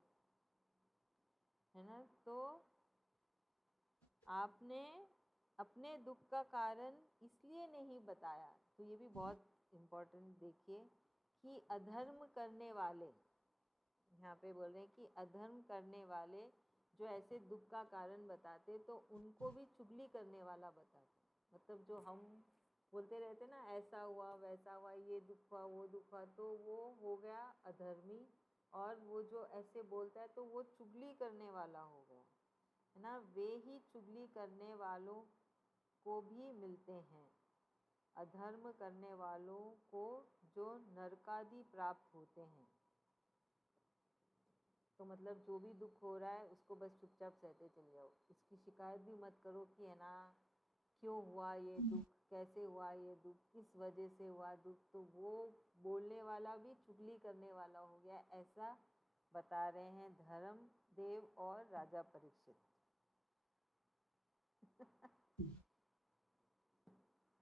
है ना। तो आपने अपने दुख का कारण इसलिए नहीं बताया, तो ये भी बहुत इम्पोर्टेंट देखिए कि अधर्म करने वाले, यहाँ पे बोल रहे हैं कि अधर्म करने वाले जो ऐसे दुख का कारण बताते तो उनको भी चुगली करने वाला बताते। मतलब जो हम बोलते रहते ना ऐसा हुआ वैसा हुआ, ये दुख हुआ वो दुख हुआ, तो वो हो गया अधर्मी। और वो जो ऐसे बोलता है तो वो चुगली करने वाला हो गया, है ना। वे ही चुगली करने वालों को भी मिलते हैं, अधर्म करने वालों को जो नरकादि प्राप्त होते हैं। तो मतलब जो भी दुख हो रहा है उसको बस चुपचाप सहते चले जाओ, इसकी शिकायत भी मत करो कि है ना क्यों हुआ ये दुख, कैसे हुआ ये दुख, किस वजह से हुआ दुख। तो वो बोलने वाला भी चुगली करने वाला हो गया, ऐसा बता रहे हैं धर्म देव और राजा परीक्षित।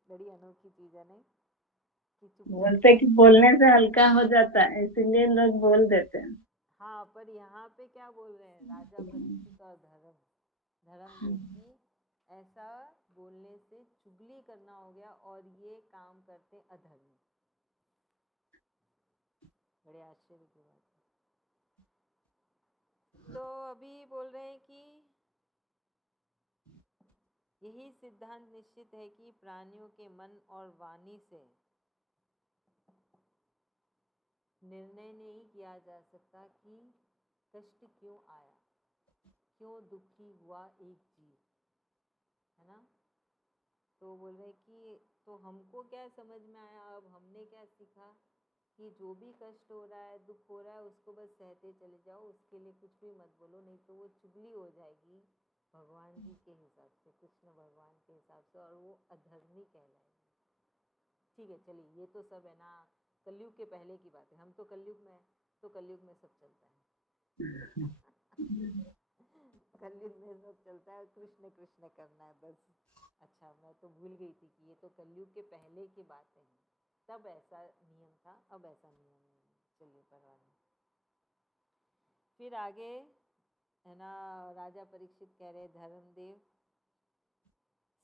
बड़ी अनोखी चीज है नहीं कि चुपचाप बोलते कि बोलने से हल्का हो जाता है, इसीलिए लोग बोल देते हैं। हाँ, पर यहाँ पे क्या बोल रहे हैं राजा परीक्षित और धर्म देव की, ऐसा बोलने से चुगली करना हो गया और ये काम करते अधर्मी। बड़े आश्चर्य की बात है। तो अभी बोल रहे हैं कि यही सिद्धांत निश्चित है कि प्राणियों के मन और वाणी से निर्णय नहीं किया जा सकता कि कष्ट क्यों आया, क्यों दुखी हुआ एक जीव, है ना। तो बोल रहे कि तो हमको क्या समझ में आया, अब हमने क्या सीखा कि जो भी कष्ट हो रहा है, दुख हो रहा है, उसको बस सहते चले जाओ, उसके लिए कुछ भी मत बोलो, नहीं तो वो चुगली हो जाएगी भगवान जी के हिसाब से, कृष्ण भगवान के हिसाब से, और वो अधर्मी कहलाएगी। ठीक है, चलिए ये तो सब है ना कलयुग के पहले की बात है, हम तो कलयुग में है, तो कलयुग में सब चलता है। कलयुग में सब चलता है, कृष्ण कृष्ण करना है बस। अच्छा, मैं तो भूल गई थी कि ये तो कलयुग के पहले की बातें हैं, तब ऐसा नियम था, अब ऐसा नियम नहीं है। चलिए परवाह नहीं। फिर आगे है ना राजा परीक्षित कह रहे धर्मदेव,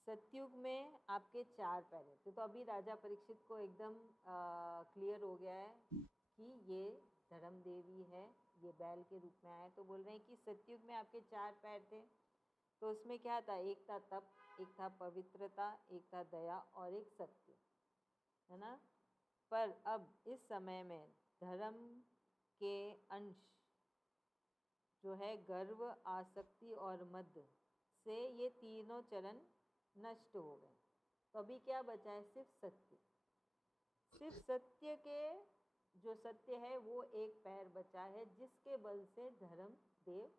सतयुग में आपके 4 पैर थे। तो अभी राजा परीक्षित को एकदम क्लियर हो गया है कि ये धर्म देवी है, ये बैल के रूप में आए। तो बोल रहे हैं कि सतयुग में आपके 4 पैर थे। तो उसमें क्या था, एक था तप, एक था पवित्रता, एक था दया और एक सत्य, है ना। पर अब इस समय में धर्म के अंश जो है गर्व, आसक्ति और मद से ये तीनों चरण नष्ट हो गए। तो अभी क्या बचा है, सिर्फ सत्य। सिर्फ सत्य के जो सत्य है वो एक पैर बचा है, जिसके बल से धर्म देव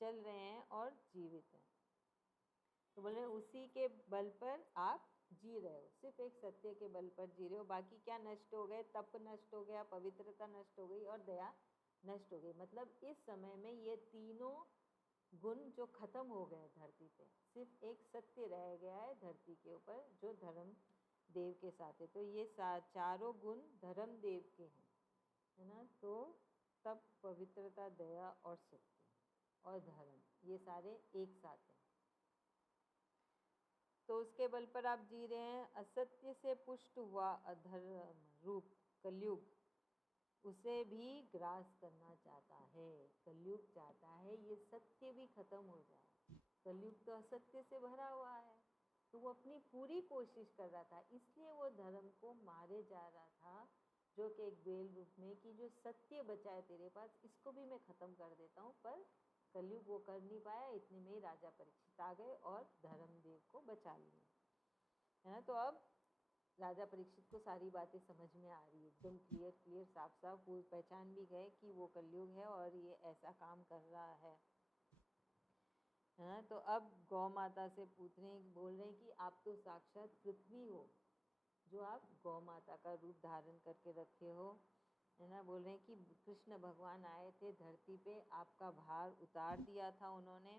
चल रहे हैं और जीवित हैं। तो बोले उसी के बल पर आप जी रहे हो, सिर्फ एक सत्य के बल पर जी रहे हो। बाकी क्या नष्ट हो गए, तप नष्ट हो गया, पवित्रता नष्ट हो गई और दया नष्ट हो गई। मतलब इस समय में ये तीनों गुण जो खत्म हो गए धरती पे, सिर्फ एक सत्य रह गया है धरती के ऊपर, जो धर्म देव के साथ है। तो ये चारों गुण धर्म देव के हैं, है ना। तो तप, पवित्रता, दया और सत्य और धर्म, ये सारे एक साथ हैं। तो उसके बल पर आप जी रहे हैं। असत्य से पुष्ट हुआ अधर्म रूप कलयुग उसे भी ग्रास करना चाहता है। कलयुग चाहता है ये सत्य भी खत्म हो जाए। कलयुग तो असत्य से भरा हुआ है, तो वो अपनी पूरी कोशिश कर रहा था, इसलिए वो धर्म को मारे जा रहा था, जो कि एक बेल रूप में, कि जो सत्य बचा है तेरे पास, इसको भी मैं खत्म कर देता हूँ। पर कलयुग वो कर नहीं पाया। इतने में ही राजा परीक्षित आ गए और धर्मदेव को बचा लिए, है ना। तो अब राजा परीक्षित को सारी बातें समझ में आ रही है, एकदम क्लियर क्लियर, साफ साफ। वो पहचान भी गए कि वो कलयुग है और ये ऐसा काम कर रहा है ना। तो अब गौ माता से पूछ रहे हैं, बोल रहे हैं कि आप तो साक्षात पृथ्वी हो, जो आप गौ माता का रूप धारण करके रखे हो, है ना। बोल रहे हैं कि कृष्ण भगवान आए थे धरती पे, आपका भार उतार दिया था उन्होंने,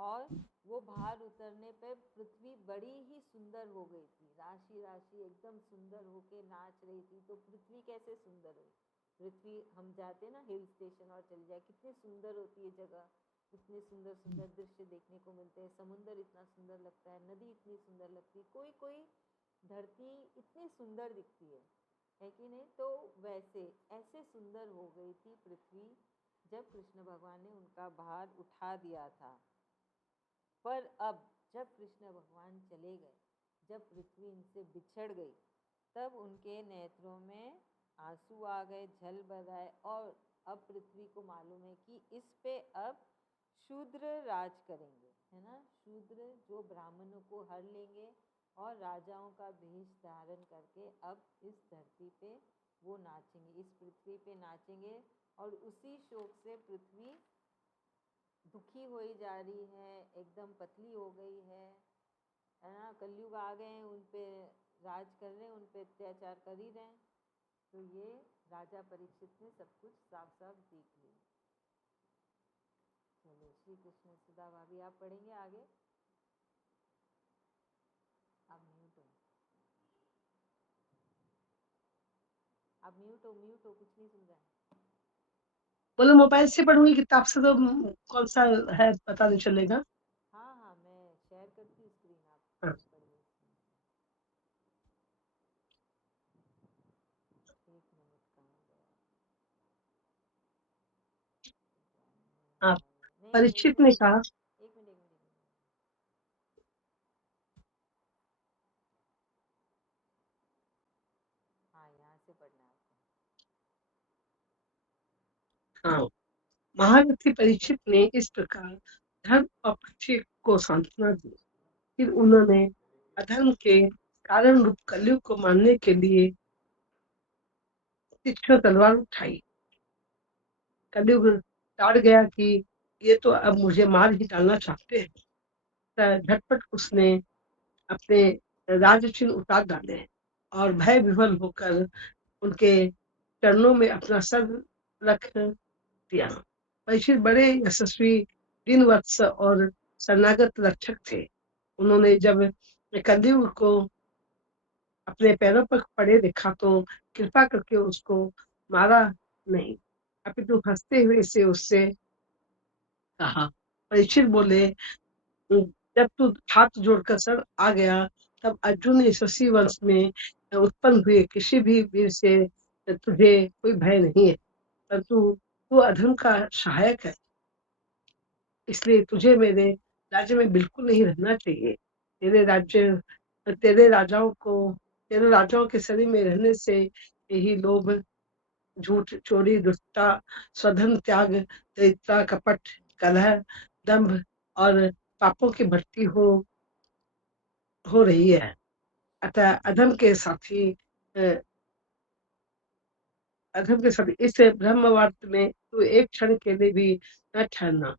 और वो भार उतरने पे पृथ्वी बड़ी ही सुंदर हो गई थी, राशि राशि एकदम सुंदर होके नाच रही थी। तो पृथ्वी कैसे सुंदर हुई, पृथ्वी हम जाते ना हिल स्टेशन और चले जाए, कितनी सुंदर होती है जगह, इतने सुंदर सुंदर दृश्य देखने को मिलते हैं। समुंदर इतना सुंदर लगता है, नदी इतनी सुंदर लगती है, कोई कोई धरती इतनी सुंदर दिखती है कि नहीं। तो वैसे ऐसे सुंदर हो गई थी पृथ्वी जब कृष्ण भगवान ने उनका भार उठा दिया था। पर अब जब कृष्ण भगवान चले गए, जब पृथ्वी इनसे बिछड़ गई, तब उनके नेत्रों में आंसू आ गए, जल भर आए। और अब पृथ्वी को मालूम है कि इस पे अब शूद्र राज करेंगे, है ना। शूद्र जो ब्राह्मणों को हर लेंगे और राजाओं का भेष धारण करके अब इस धरती पे वो नाचेंगे, इस पृथ्वी पे नाचेंगे। और उसी शोक से पृथ्वी दुखी होई जा रही है, एकदम पतली हो गई है ना। कलयुग आ गए हैं, उन पे राज कर रहे हैं, उन पे अत्याचार कर ही रहे हैं। तो ये राजा परीक्षित ने सब कुछ साफ साफ देख लिया। चलो, श्री कृष्ण सुधा भाभी, आप पढ़ेंगे आगे। आप म्यूट हो, आप म्यूट हो, म्यूट हो, कुछ नहीं सुन रहा है। बोलो मोबाइल से पढ़ूंगी, किताब से तो कौन सा है पता नहीं चलेगा। हाँ हाँ, मैं शेयर करती हूँ स्क्रीन, आप हाँ। पढ़िए। एक मिनट, कहाँ गया, हाँ, नहीं नहीं, एक परीक्षित ने मिनट, कहा, एक मिनट, एक मिनट, एक मिनट। हाँ, यहाँ से पढ़ना है आपको। हाँ, महारथी परीक्षित ने इस प्रकार धर्म और पृथ्वी को सांत्वना दी। फिर उन्होंने अधर्म के कारण रूप कलयुग को मारने के लिए तीक्ष्ण तलवार उठाई। कलयुग डार गया कि ये तो अब मुझे मार ही डालना चाहते हैं। झटपट उसने अपने राज चिन्ह उतार डाले और भय विह्वल होकर उनके चरणों में अपना सर रख दिया। परीक्षित बड़े यशस्वी दीनवत्स और शरणागत रक्षक थे। उन्होंने जब कलयुग को अपने पैरों पर पड़े देखा तो कृपा करके उसको मारा नहीं, अपितु हंसते हुए से उससे कहा। परीक्षित बोले, जब तू हाथ जोड़कर शरण आ गया, तब अर्जुन यशस्वी वंश में उत्पन्न हुए किसी भी वीर से तुझे कोई भय नहीं है, परंतु तू अधर्म का सहायक है, इसलिए तुझे मेरे राज्य में बिल्कुल नहीं रहना चाहिए। तेरे राजाओं के शरीर में रहने से यही लोभ, झूठ, चोरी, दुष्टता, स्वधर्म त्याग, दरिद्रता, कपट, कलह, दंभ और पापों की भट्टी हो रही है। अतः अधम के साथी इस ब्रह्मवार्त में तू एक क्षण के लिए भी न ठहरना,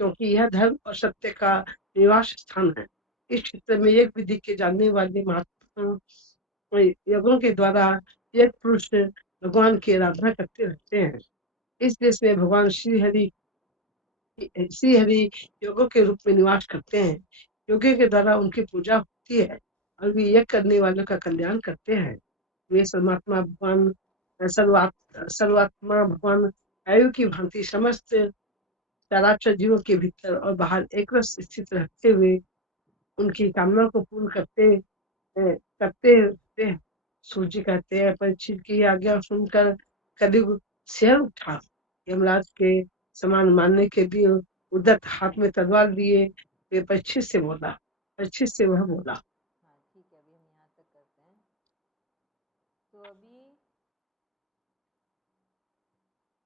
क्योंकि यह धर्म और सत्य का निवास स्थान है। इस क्षेत्र में एक विधि के जानने वाले महात्मा यज्ञों के द्वारा एक पुरुष भगवान की आराधना करते रहते हैं। इस देश में भगवान श्री हरि योगों के रूप में निवास करते हैं। योगी के द्वारा उनकी पूजा होती है और वे यज्ञ करने वालों का कल्याण करते हैं। वे सर्वात्मा भगवान आयु की भांति समस्त चराचर जीवों के भीतर और बाहर एक रस स्थित रहते हुए उनकी कामना को पूर्ण करते रहते हैं। सूर्य कहते हैं, परीक्षित की आज्ञा सुनकर कलयुग सिहर उठा। यमराज के समान मानने के लिए उद्धत हाथ में तलवार लिए वे परीक्षित से वह बोला। हाँ ठीक है, अभी हम यहाँ तक करते हैं। तो अभी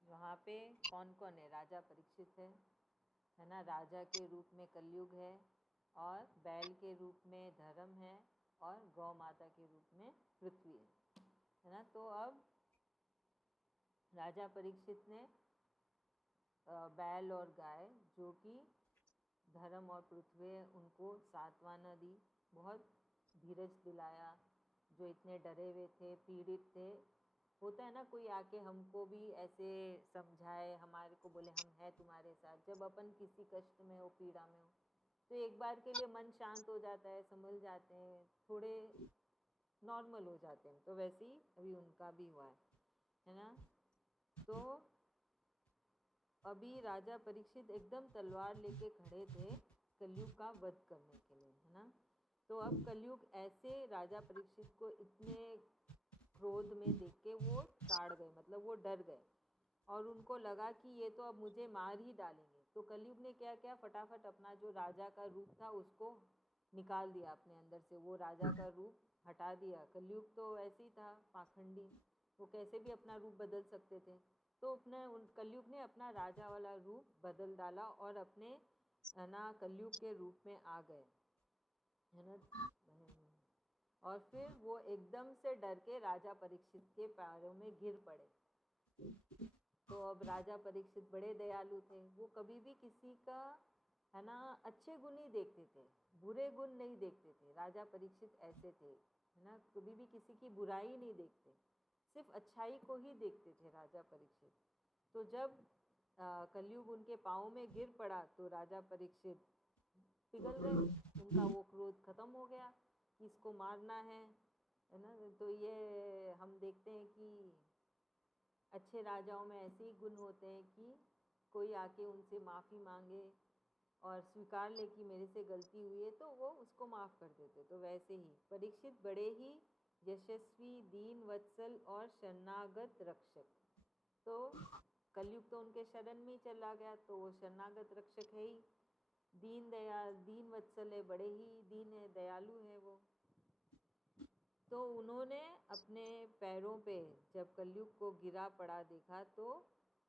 वहाँ पे कौन कौन है? राजा परीक्षित है ना, राजा के रूप में कलयुग है, और बैल के रूप में धर्म है, और गौ माता के रूप में पृथ्वी है ना। तो अब राजा परीक्षित ने बैल और गाय, जो कि धर्म और पृथ्वी, उनको सांत्वना दी, बहुत धीरज दिलाया। जो इतने डरे हुए थे, पीड़ित थे, होता है ना कोई आके हमको भी ऐसे समझाए, हमारे को बोले हम हैं तुम्हारे साथ। जब अपन किसी कष्ट में हो, पीड़ा में हो, तो एक बार के लिए मन शांत हो जाता है, संभल जाते हैं, थोड़े नॉर्मल हो जाते हैं। तो वैसे ही अभी उनका भी हुआ है ना। तो अभी राजा परीक्षित एकदम तलवार लेके खड़े थे कलयुग का वध करने के लिए, है ना। तो अब कलयुग ऐसे राजा परीक्षित को इतने क्रोध में देख के वो ताड़ गए, मतलब वो डर गए, और उनको लगा कि ये तो अब मुझे मार ही डालेंगे। तो कलयुग ने क्या किया, फटाफट अपना जो राजा का रूप था उसको निकाल दिया अपने अंदर से, वो राजा का रूप हटा दिया। कलयुग तो ऐसे ही था, पाखंडी, वो कैसे भी अपना रूप बदल सकते थे। तो कलयुग ने अपना राजा वाला रूप बदल डाला और अपने है ना कलयुग के रूप में आ गए, है ना। और फिर वो एकदम से डर के राजा परीक्षित के पैरों में गिर पड़े। तो अब राजा परीक्षित बड़े दयालु थे, वो कभी भी किसी का है ना अच्छे गुण ही देखते थे, बुरे गुण नहीं देखते थे। राजा परीक्षित ऐसे थे, है ना, कभी भी किसी की बुराई नहीं देखते, सिर्फ अच्छाई को ही देखते थे राजा परीक्षित। तो जब कलयुग उनके पाँव में गिर पड़ा तो राजा परीक्षित पिघल गए, उनका वो क्रोध खत्म हो गया कि इसको मारना है ना। तो ये हम देखते हैं कि अच्छे राजाओं में ऐसे ही गुण होते हैं कि कोई आके उनसे माफ़ी मांगे और स्वीकार ले कि मेरे से गलती हुई है, तो वो उसको माफ़ कर देते। तो वैसे ही परीक्षित बड़े ही यशस्वी, दीन वत्सल और शरणागत रक्षक। तो कलयुग तो उनके शरण में ही चला गया, तो वो शरणागत रक्षक है ही। दीन वत्सल है, बड़े ही दीन है, दयालु है वो। तो उन्होंने अपने पैरों पे जब कलयुग को गिरा पड़ा देखा, तो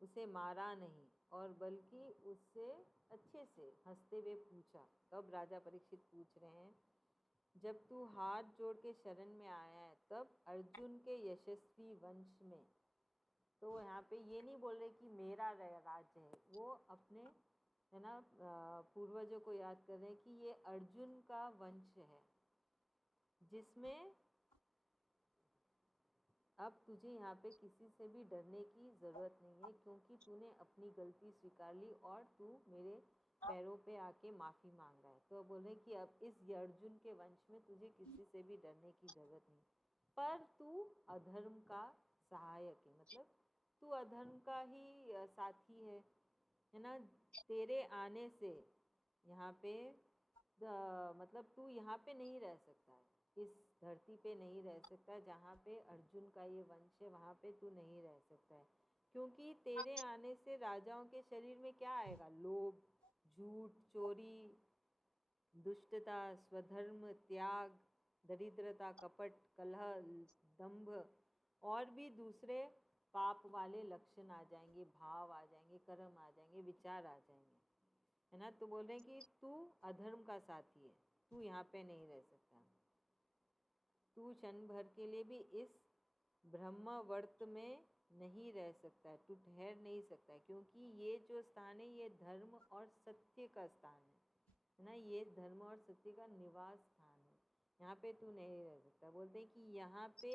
उसे मारा नहीं, और बल्कि उससे अच्छे से हंसते हुए पूछा। तब राजा परीक्षित पूछ रहे हैं, जब तू हाथ जोड़ के शरण में आया है, तब अर्जुन के यशस्वी वंश में, तो यहाँ पे ये नहीं बोल रहे कि मेरा राज्य है, वो अपने है ना पूर्वजों को याद कर रहे हैं कि ये अर्जुन का वंश है, जिसमें अब तुझे यहाँ पे किसी से भी डरने की ज़रूरत नहीं है, क्योंकि तूने अपनी गलती स्वीकार ली और तू मेरे पैरों पे आके माफ़ी मांग रहा है। तो बोल रहे कि अब इस अर्जुन के वंश में तुझे किसी से भी डरने की ज़रूरत नहीं, पर तू अधर्म का सहायक है, मतलब तू अधर्म का ही साथी है ना। तेरे आने से यहाँ पे मतलब तू यहाँ पे नहीं रह सकता है, इस धरती पे नहीं रह सकता, जहाँ पे अर्जुन का ये वंश है वहाँ पे तू नहीं रह सकता है, क्योंकि तेरे आने से राजाओं के शरीर में क्या आएगा? लोभ, झूठ, चोरी, दुष्टता, स्वधर्म, त्याग, दरिद्रता, कपट, कलह, दंभ और भी दूसरे पाप वाले लक्षण आ जाएंगे, भाव आ जाएंगे, कर्म आ जाएंगे, विचार आ जाएंगे, है ना। तो बोल रहे हैं कि तू अधर्म का साथी है, तू यहाँ पे नहीं रह सकता, तू क्षण भर के लिए भी इस ब्रह्मवर्त में नहीं रह सकता है, तू ठहर नहीं सकता है, क्योंकि ये जो स्थान है ये धर्म और सत्य का स्थान है ना, ये धर्म और सत्य का निवास स्थान है, यहाँ पे तू नहीं रह सकता। बोलते हैं कि यहाँ पे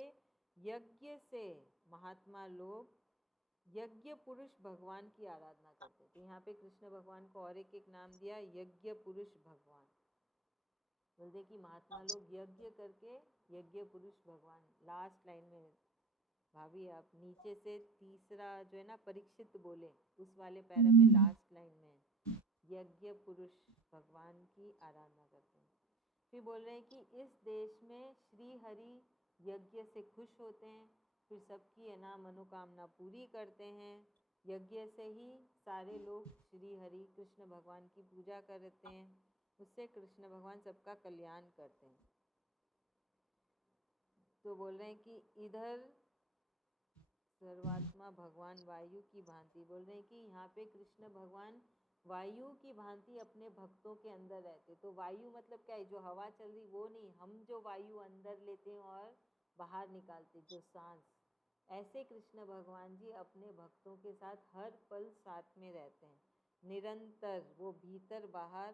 यज्ञ से महात्मा लोग यज्ञ पुरुष भगवान की आराधना करते हैं। तो यहाँ पे कृष्ण भगवान को और एक नाम दिया, यज्ञ पुरुष भगवान। बोलते कि महात्मा लोग यज्ञ करके यज्ञ पुरुष भगवान। लास्ट लाइन में भाभी आप नीचे से तीसरा जो है ना परीक्षित बोले उस वाले पैरा में लास्ट लाइन में यज्ञ पुरुष भगवान की आराधना करते हैं। फिर बोल रहे हैं कि इस देश में श्री हरि यज्ञ से खुश होते हैं, फिर सबकी है ना मनोकामना पूरी करते हैं। यज्ञ से ही सारे लोग श्री हरि कृष्ण भगवान की पूजा करते हैं, उससे कृष्ण भगवान सबका कल्याण करते हैं। तो बोल रहे हैं कि इधर सर्वात्मा भगवान वायु की भांति, बोल रहे हैं कि यहाँ पे कृष्ण भगवान वायु की भांति अपने भक्तों के अंदर रहते। तो वायु मतलब क्या है? जो हवा चल रही वो नहीं, हम जो वायु अंदर लेते हैं और बाहर निकालते, जो सांस, ऐसे कृष्ण भगवान जी अपने भक्तों के साथ हर पल साथ में रहते हैं, निरंतर वो भीतर बाहर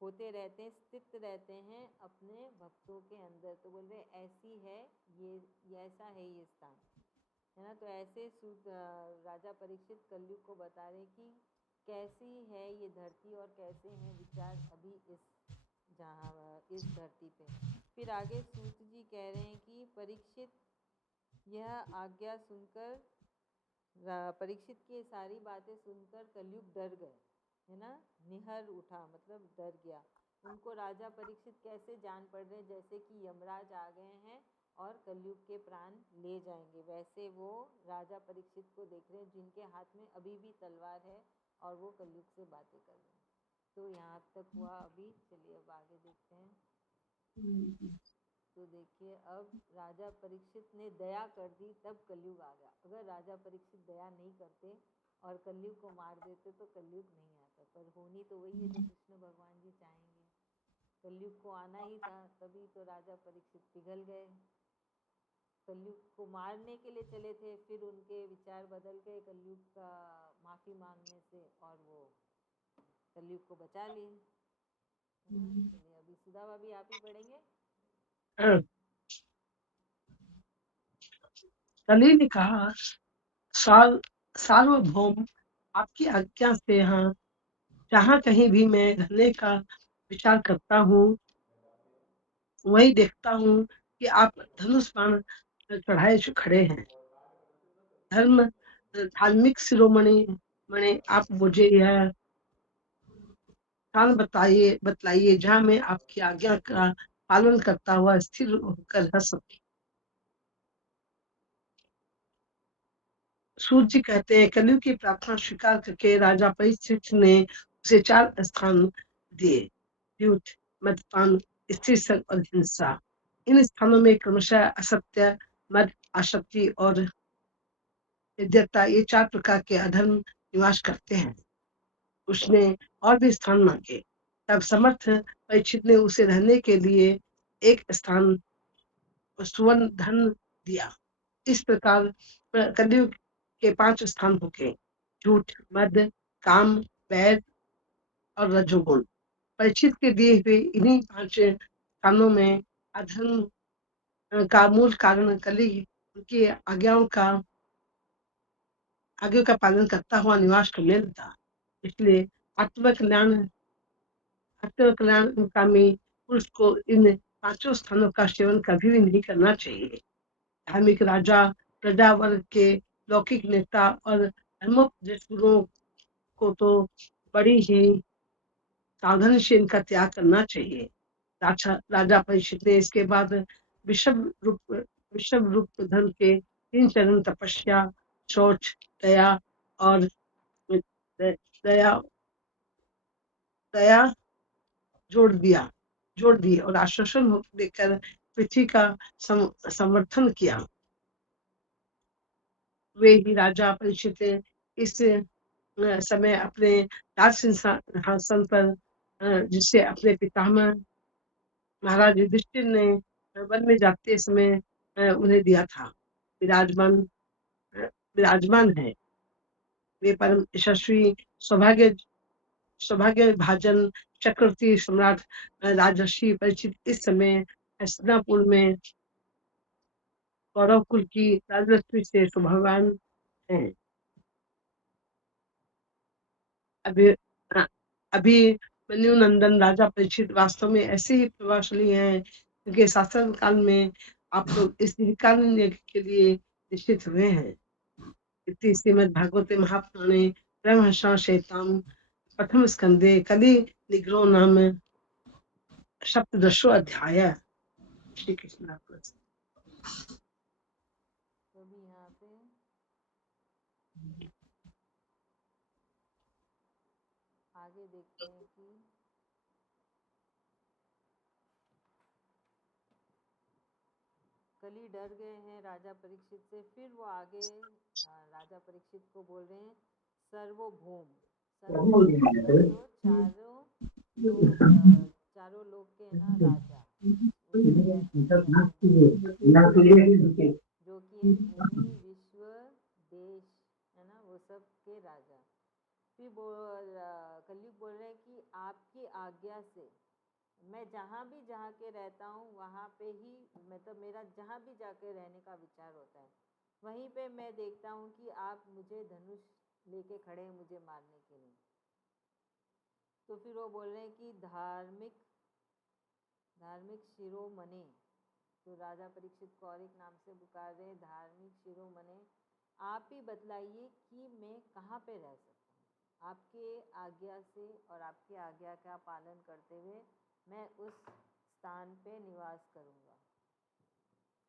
होते रहते हैं, स्थित रहते हैं अपने भक्तों के अंदर। तो बोल रहे ऐसी है ये, ऐसा है ये स्थान, है ना। तो ऐसे राजा परीक्षित कलयुग को बता रहे कि कैसी है ये धरती और कैसे हैं विचार अभी इस धरती पे। फिर आगे सूत जी कह रहे हैं कि परीक्षित यह आज्ञा सुनकर, परीक्षित की सारी बातें सुनकर कलयुग डर गए, है ना, निहर उठा मतलब डर गया। उनको राजा परीक्षित कैसे जान पड़ रहे जैसे कि यमराज आ गए हैं और कलयुग के प्राण ले जाएंगे, वैसे वो राजा परीक्षित को देख रहे हैं जिनके हाथ में अभी भी तलवार है और वो कलयुग से बातें कर रहे हैं। तो यहाँ तक हुआ अभी, चलिए अब आगे देखते हैं। तो देखिए अब राजा परीक्षित ने दया कर दी तब कलयुग आ गया। अगर राजा परीक्षित दया नहीं करते और कलयुग को मार देते तो कलयुग नहीं आता, पर होनी तो वही है जो कृष्ण भगवान जी चाहेंगे। कलयुग को आना ही था, तभी तो राजा परीक्षित पिघल गए। कलयुग को मारने के लिए चले थे, फिर उनके विचार बदल गए कलयुग का माफी मांगने से और वो कलयुग को बचा लिए। चलिए अभी सुधा भाभी आप ही पढ़ेंगे। कली ने कहा, सार्वभौम आपकी आज्ञा से यहाँ जहाँ कहीं भी मैं रहने का विचार करता हूँ वही देखता हूँ कि आप धनुष बाण चढ़ाए खड़े हैं। धार्मिक शिरोमणि मणि, आप मुझे यह स्थान बतलाइए जहाँ मैं आपकी आज्ञा का पालन करता हुआ स्थिर होकर रह सकूं। सूर्य जी कहते हैं, कलयुग की प्रार्थना स्वीकार करके राजा परीक्षित ने उसे 4 स्थान दिए, युद्ध, मद्यपान, स्त्री संग और हिंसा। इन स्थानों में क्रमशः असत्य, मद, आसक्ति और विद्यता, ये 4 प्रकार के अधर्म निवास करते हैं। उसने और भी स्थान मांगे, तब समर्थ परीक्षित ने उसे रहने के लिए एक स्थान सुवर्ण धन दिया। इस प्रकार कलयुग के 5 स्थान हो गए, झूठ, मद, काम, बैर और रजोगुण। परीक्षित के दिए हुए इन्हीं 5 स्थानों में अधर्म का मूल कारण कली उनकी आज्ञा का पालन करता हुआ निवास करने लगा। इसलिए आत्मकल्याणकामी पुरुष को इन 5 स्थानों का सेवन कभी भी नहीं करना चाहिए। धार्मिक राजा, प्रजा वर्ग के लौकिक नेता और धर्मोपदेश गुरुओं को तो बड़ी ही साधन से इनका त्याग करना चाहिए। राजा परीक्षित ने इसके बाद विषम रूप धर्म के 3 चरण तपस्या, शौच, दया और दया दया जोड़ दिए और आश्वासन देकर पृथ्वी का समर्थन किया। वे ही राजा परीक्षित इस समय अपने राज सिंहासन पर जिससे अपने पितामह महाराज युधिष्ठिर ने वन में जाते समय उन्हें दिया था, विराजमान विराजमान है। वे परम यशस्वी सौभाग्य भाजन चक्रवर्ती सम्राट राजर्षि परीक्षित इस समय हस्तिनापुर में कौरव कुल की राजलक्ष्मी से शोभावान है। अभी अभी मनु नंदन राजा परीक्षित वास्तव में ऐसे ही प्रभावशाली हैं उनके शासन काल में आप लोग इस दीर्घकालीन यज्ञ के लिए निश्चित हुए हैं। इति श्रीमद् भागवते महापुराणे ब्रह्महंसा संहिताम प्रथम स्कंदे कलि निग्रहो नाम सप्तदशो अध्याय। श्री कृष्ण अर्पण। तो भी यहाँ पे आगे देखते हैं कि कली डर गए हैं राजा परीक्षित से। फिर वो आगे राजा परीक्षित को बोल रहे हैं सर्वभौम। जो चारों लोग के है ना राजा, उसमें जो कि है भूमि, विश्व, देश, है ना, वो सब के राजा। फिर कलयुग बोल रहे हैं कि आपकी आज्ञा से मैं जहाँ के रहता हूँ वहाँ पे ही, मतलब मेरा जहाँ भी जाके रहने का विचार होता है, वहीं पे मैं देखता हूँ कि आप मुझे धनुष लेके खड़े हैं मुझे मारने के लिए। तो फिर वो बोल रहे हैं कि धार्मिक शिरोमणि, तो राजा परीक्षित को और एक नाम से पुकार रहे, धार्मिक शिरोमणि, आप ही बतलाइए कि मैं कहाँ पे रह सकता हूँ। आपके आज्ञा से और आपकी आज्ञा का पालन करते हुए मैं उस स्थान पे निवास करूँगा।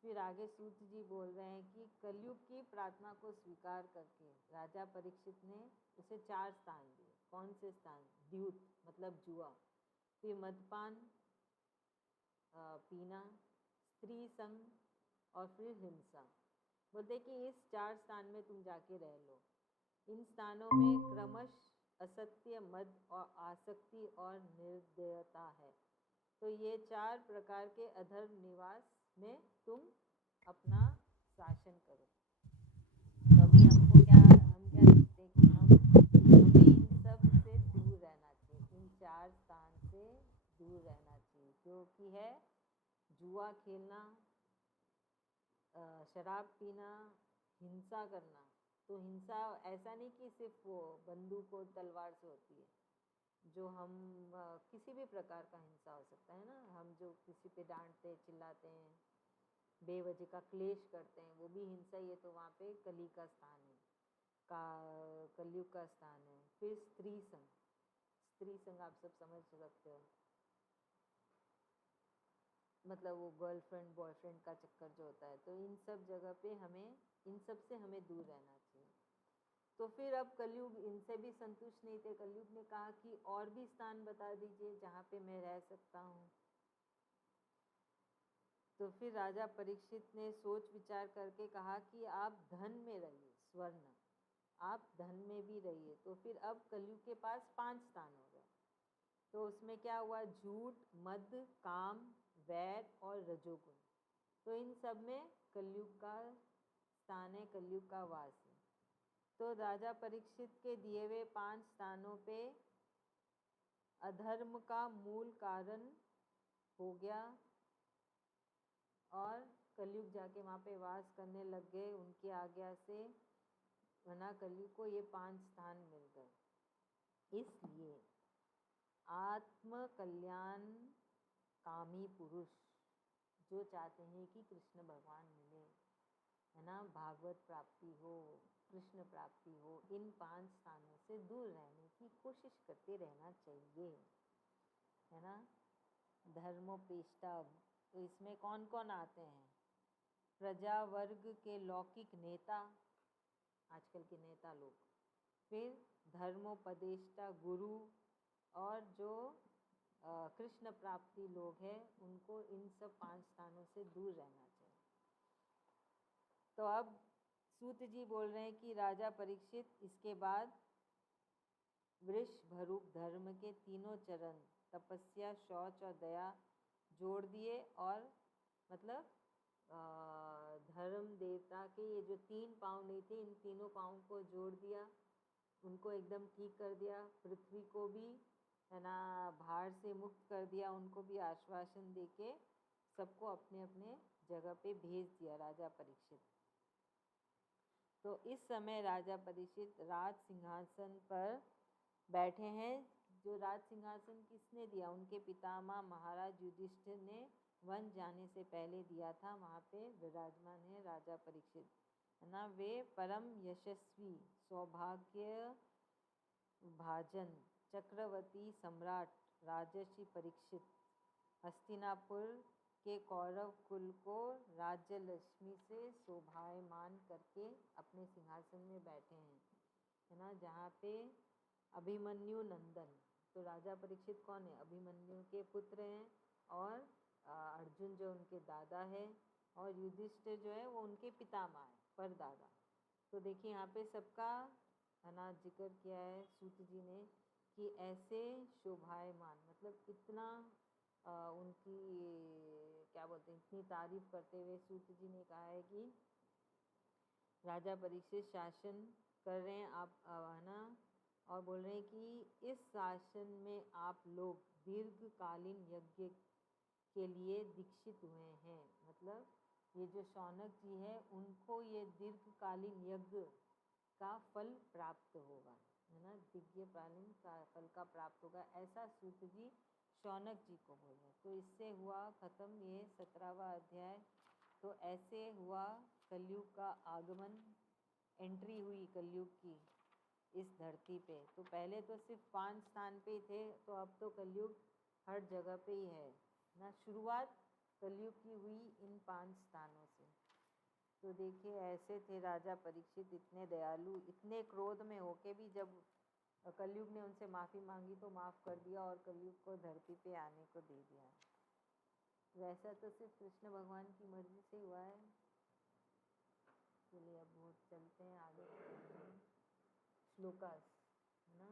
फिर आगे सूत जी बोल रहे हैं कि कलयुग की प्रार्थना को स्वीकार करके राजा परीक्षित ने उसे 4 स्थान दिए। कौन से स्थान? द्यूत मतलब जुआ, फिर मदपान पीना, स्त्री संग और फिर हिंसा। बोलते कि इस 4 स्थान में तुम जाके रह लो। इन स्थानों में क्रमश असत्य, मद और आसक्ति और निर्दयता है। तो ये 4 प्रकार के अधर्म निवास में तुम अपना शासन करो। तो अभी हम क्या सीखते हैं कि हमें इन सब से दूर रहना चाहिए, इन 4 स्थान से दूर रहना चाहिए, जो कि है जुआ खेलना, शराब पीना, हिंसा करना। तो हिंसा ऐसा नहीं कि सिर्फ वो बंदूक और तलवार से होती है, जो हम किसी भी प्रकार का हिंसा हो सकता है ना, हम जो किसी पे डांटते चिल्लाते हैं, बेवजह का क्लेश करते हैं, वो भी हिंसा ही है। तो वहाँ पे कली का स्थान है, कलयुग का स्थान है। फिर स्त्री संग आप सब समझ सकते हो, मतलब वो गर्लफ्रेंड बॉयफ्रेंड का चक्कर जो होता है। तो इन सब जगह पे इन सब से हमें दूर रहना चाहिए। तो फिर अब कलयुग इनसे भी संतुष्ट नहीं थे। कलयुग ने कहा कि और भी स्थान बता दीजिए जहाँ पे मैं रह सकता हूँ। तो फिर राजा परीक्षित ने सोच विचार करके कहा कि आप धन में रहिए, स्वर्ण, आप धन में भी रहिए। तो फिर अब कलयुग के पास 5 स्थान हो गए। तो उसमें क्या हुआ? झूठ, मद, काम, वैर और रजोगुण। तो इन सब में कलयुग का स्थान है, कलयुग का वास है। तो राजा परीक्षित के दिए हुए 5 स्थानों पे अधर्म का मूल कारण हो गया और कलयुग जाके वहाँ पे वास करने लग गए उनकी आज्ञा से, वरना कलयुग को ये 5 स्थान मिल गए। इसलिए आत्म कल्याण कामी पुरुष जो चाहते हैं कि कृष्ण भगवान मिले, है ना, भागवत प्राप्ति हो, कृष्ण प्राप्ति हो, इन 5 स्थानों से दूर रहने की कोशिश करते रहना चाहिए। धर्मोपेष्टा। तो इसमें कौन कौन आते हैं? प्रजा वर्ग के लौकिक नेता, आजकल के नेता लोग, फिर धर्मोपदेष्टा गुरु, और जो कृष्ण प्राप्ति लोग हैं उनको इन सब 5 स्थानों से दूर रहना चाहिए। तो अब सूत जी बोल रहे हैं कि राजा परीक्षित इसके बाद वृषभरूप धर्म के तीनों चरण तपस्या, शौच और दया जोड़ दिए, और मतलब धर्म देवता के ये जो 3 पाँव नहीं थे, इन तीनों पाँव को जोड़ दिया, उनको एकदम ठीक कर दिया। पृथ्वी को भी है ना भार से मुक्त कर दिया, उनको भी आश्वासन देके सबको अपने अपने जगह पे भेज दिया राजा परीक्षित। तो इस समय राजा परीक्षित राज सिंहासन पर बैठे हैं। जो राज सिंहासन किसने दिया? उनके पितामह महाराज युधिष्ठिर ने वन जाने से पहले दिया था। वहाँ पे विराजमान है राजा परीक्षित, है ना। वे परम यशस्वी, सौभाग्य भाजन, चक्रवर्ती सम्राट राजर्षि परीक्षित हस्तिनापुर के कौरव कुल को राज्य लक्ष्मी से शोभायमान करके अपने सिंहासन में बैठे हैं, है ना। जहाँ पे अभिमन्यु नंदन, तो राजा परीक्षित कौन है? अभिमन्यु के पुत्र हैं, और अर्जुन जो उनके दादा है, और युधिष्ठिर जो है वो उनके पितामह है, परदादा। तो देखिए यहाँ पे सबका है ना जिक्र किया है सूत जी ने कि ऐसे शोभायमान, मतलब इतना उनकी क्या बोलते हैं, इतनी तारीफ करते हुए सूत जी ने कहा है कि राजा परीक्षित शासन कर रहे हैं आप, है ना, और बोल रहे हैं कि इस शासन में आप लोग दीर्घकालीन यज्ञ के लिए दीक्षित हुए हैं। मतलब ये जो शौनक जी है उनको ये दीर्घकालीन यज्ञ का फल प्राप्त होगा, है ना, दीर्घकालीन का फल का प्राप्त होगा, ऐसा सूत जी शौनक जी को बोल रहे। तो इससे हुआ खत्म ये 17वां अध्याय। तो ऐसे हुआ कलयुग का आगमन, एंट्री हुई कलयुग की इस धरती पे। तो पहले तो सिर्फ 5 स्थान पे ही थे, तो अब तो कलयुग हर जगह पे ही है ना। शुरुआत कलयुग की हुई इन 5 स्थानों से। तो देखिए ऐसे थे राजा परीक्षित, इतने दयालु, इतने क्रोध में होके भी जब कलयुग ने उनसे माफ़ी मांगी तो माफ़ कर दिया, और कलयुग को धरती पे आने को दे दिया। वैसा तो सिर्फ कृष्ण भगवान की मर्जी से हुआ है। चलिए अब वो चलते हैं आगे, श्लोकास, है ना,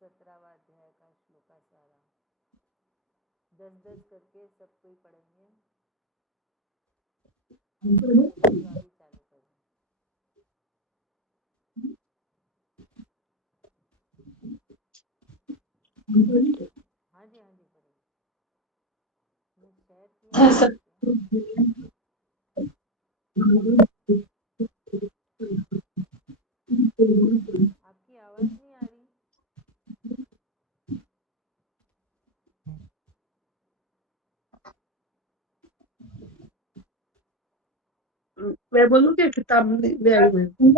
17वां अध्याय का श्लोका सारा 10-10 करके सब कोई पढ़ेंगे। अभी चालू कर हाँ जी पढ़ेंगे। मैं शेयर किया आपकी आवाज़ नहीं आ रही। मैं बोलूँ क्या? किताब ले आई मैं। नहीं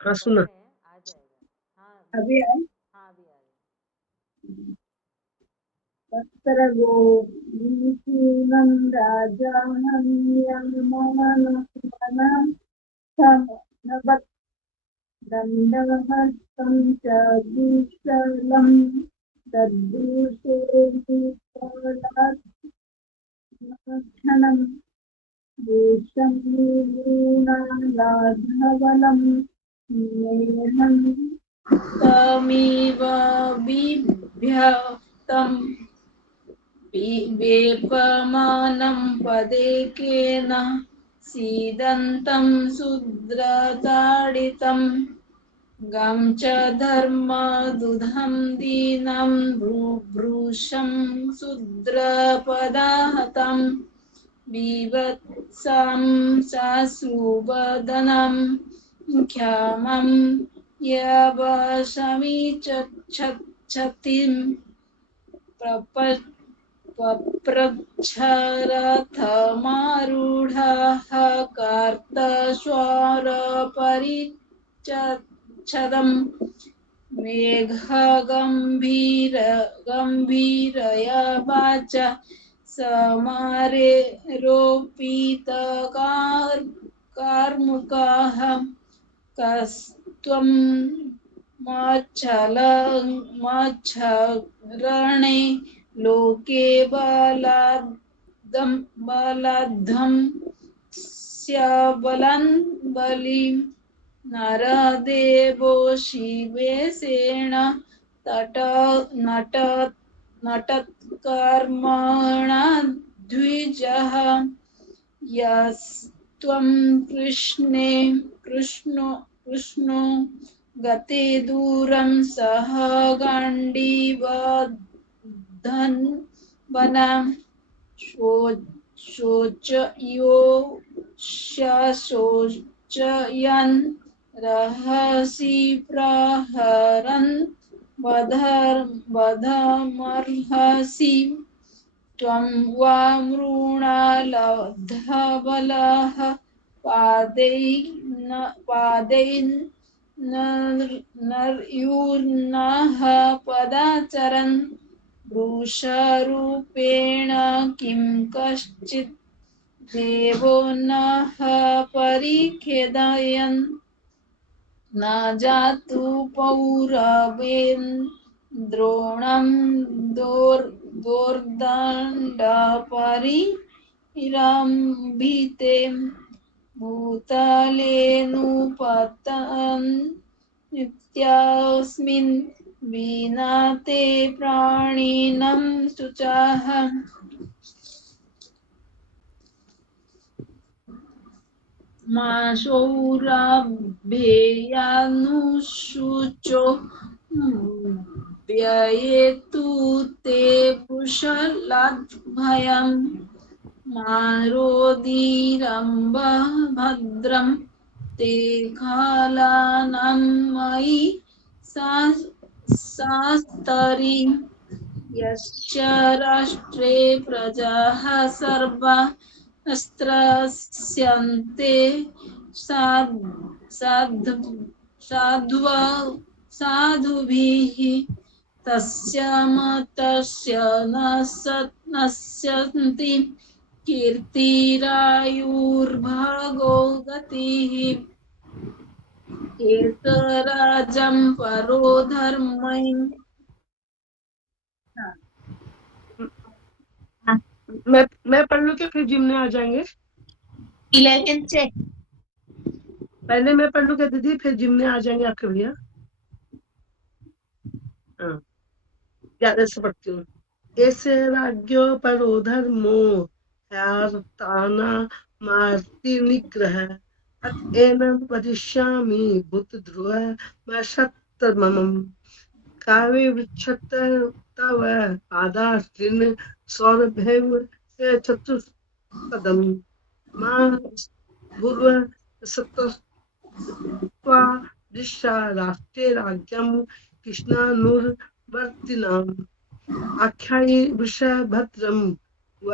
हाँ सुना। आ जाएगा। हाँ अभी आई। हाँ अभी आ रही। तत्रगो विषूनं राजानं यममानमनं समनवत् दण्डहस्तं च दुष्कलं तद्दूषेऽनुपलक्षणं देशं निर्गुणालाघवलं नेहं तमेव बिभ्यतं वेपमानं पदेकेन सीदन्तं शूद्रताडितं गं च धर्मदुधं दीनं भ्रूभृशं शूद्रपदाहतं बीभत्सं साश्रुवदनं क्षामं यवशमिच्छतिं पप्रच्छरथमारूढः कार्तस्वरपरिच्छदं गंभीरया वाचा समारे रोपित कार्मुकाः कस्त्वं मच्छरणे लोके बलाद्धं स्यबलं बलिं नरदेवो शिवेशेन नटत्कर्मणा द्विजः यस्त्वं कृष्णो गते दूरं सह गाण्डीवधन् वनं शोचयन् रहसि प्रहरन् वधमर्हसि त्वं वा मृणालब्धबलः पादैर्नर्युर्नः पदाचरन् वृषरूपेण किं कश्चित् देवो नः परिखेदयन् न जातु पौरवेन् द्रोणं दोर्दण्डपरिरम्भिते भूतलेऽनुपतन् नित्यस्मिन् विना ते प्राणिनं शुचः माशौरभेयानुशुचो व्ययेतु ते कुशलाद्भयम् मारोदीरम्ब भद्रं ते खलानं मयि शास्तरि यस्य राष्ट्रे प्रजाः सर्वा त्रस्यन्ते साधुभिः तस्य मतस्य नश्यन्ति कीर्तिरायुर्भगो गतिः एतराजं परो धर्मै मैं पढ़ लूं कि फिर जिमने आ जाएंगे? 11 से पहले मैं पढ़ लूं क्या दीदी, फिर जिमने आ जाएंगे आपके भैया? हाँ, 11 से पढ़ती हूँ। ऐसे राज्यो परो धर्मो ह्यार्ताना मार्ति निग्रह अतएनं वदिष्यामि भूतध्रुव मशत्तमम् काव्य विच्छत तव पादास्त्रीन् सौरभैव चतुष्पदम् मा भूर्व सत्त्वा दिशा राष्ट्रे राज्यं कृष्णानुवर्तिनाम् आख्यायि वृषभद्रं व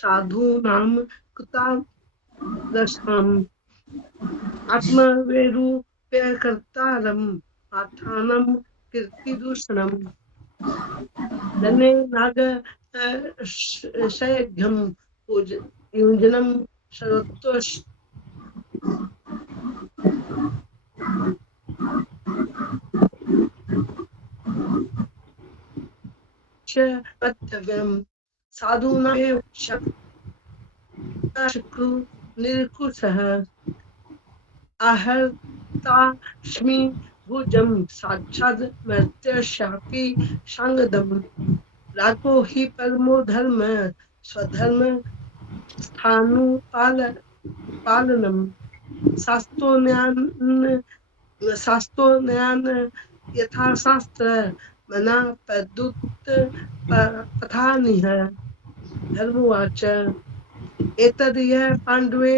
साधूनां कृतादर्शम् आत्मवेरूप्यकर्तारम् आठानं कीर्तिदूषणम् धने नाग शयघ्यं युञ्जनं शरत्वश कर्तव्यं साधूनामेव शक्रु निरकुशः आहर्ताश्मि भुजं साक्षात् मर्त्यशापि सांगदम् राजो हि परमो धर्म स्वधर्म स्थानुपालनम् शास्त्रोन्यान यथा शास्त्र मना प्रदुत पथानिह धर्मवाच एतद्य पाण्डवे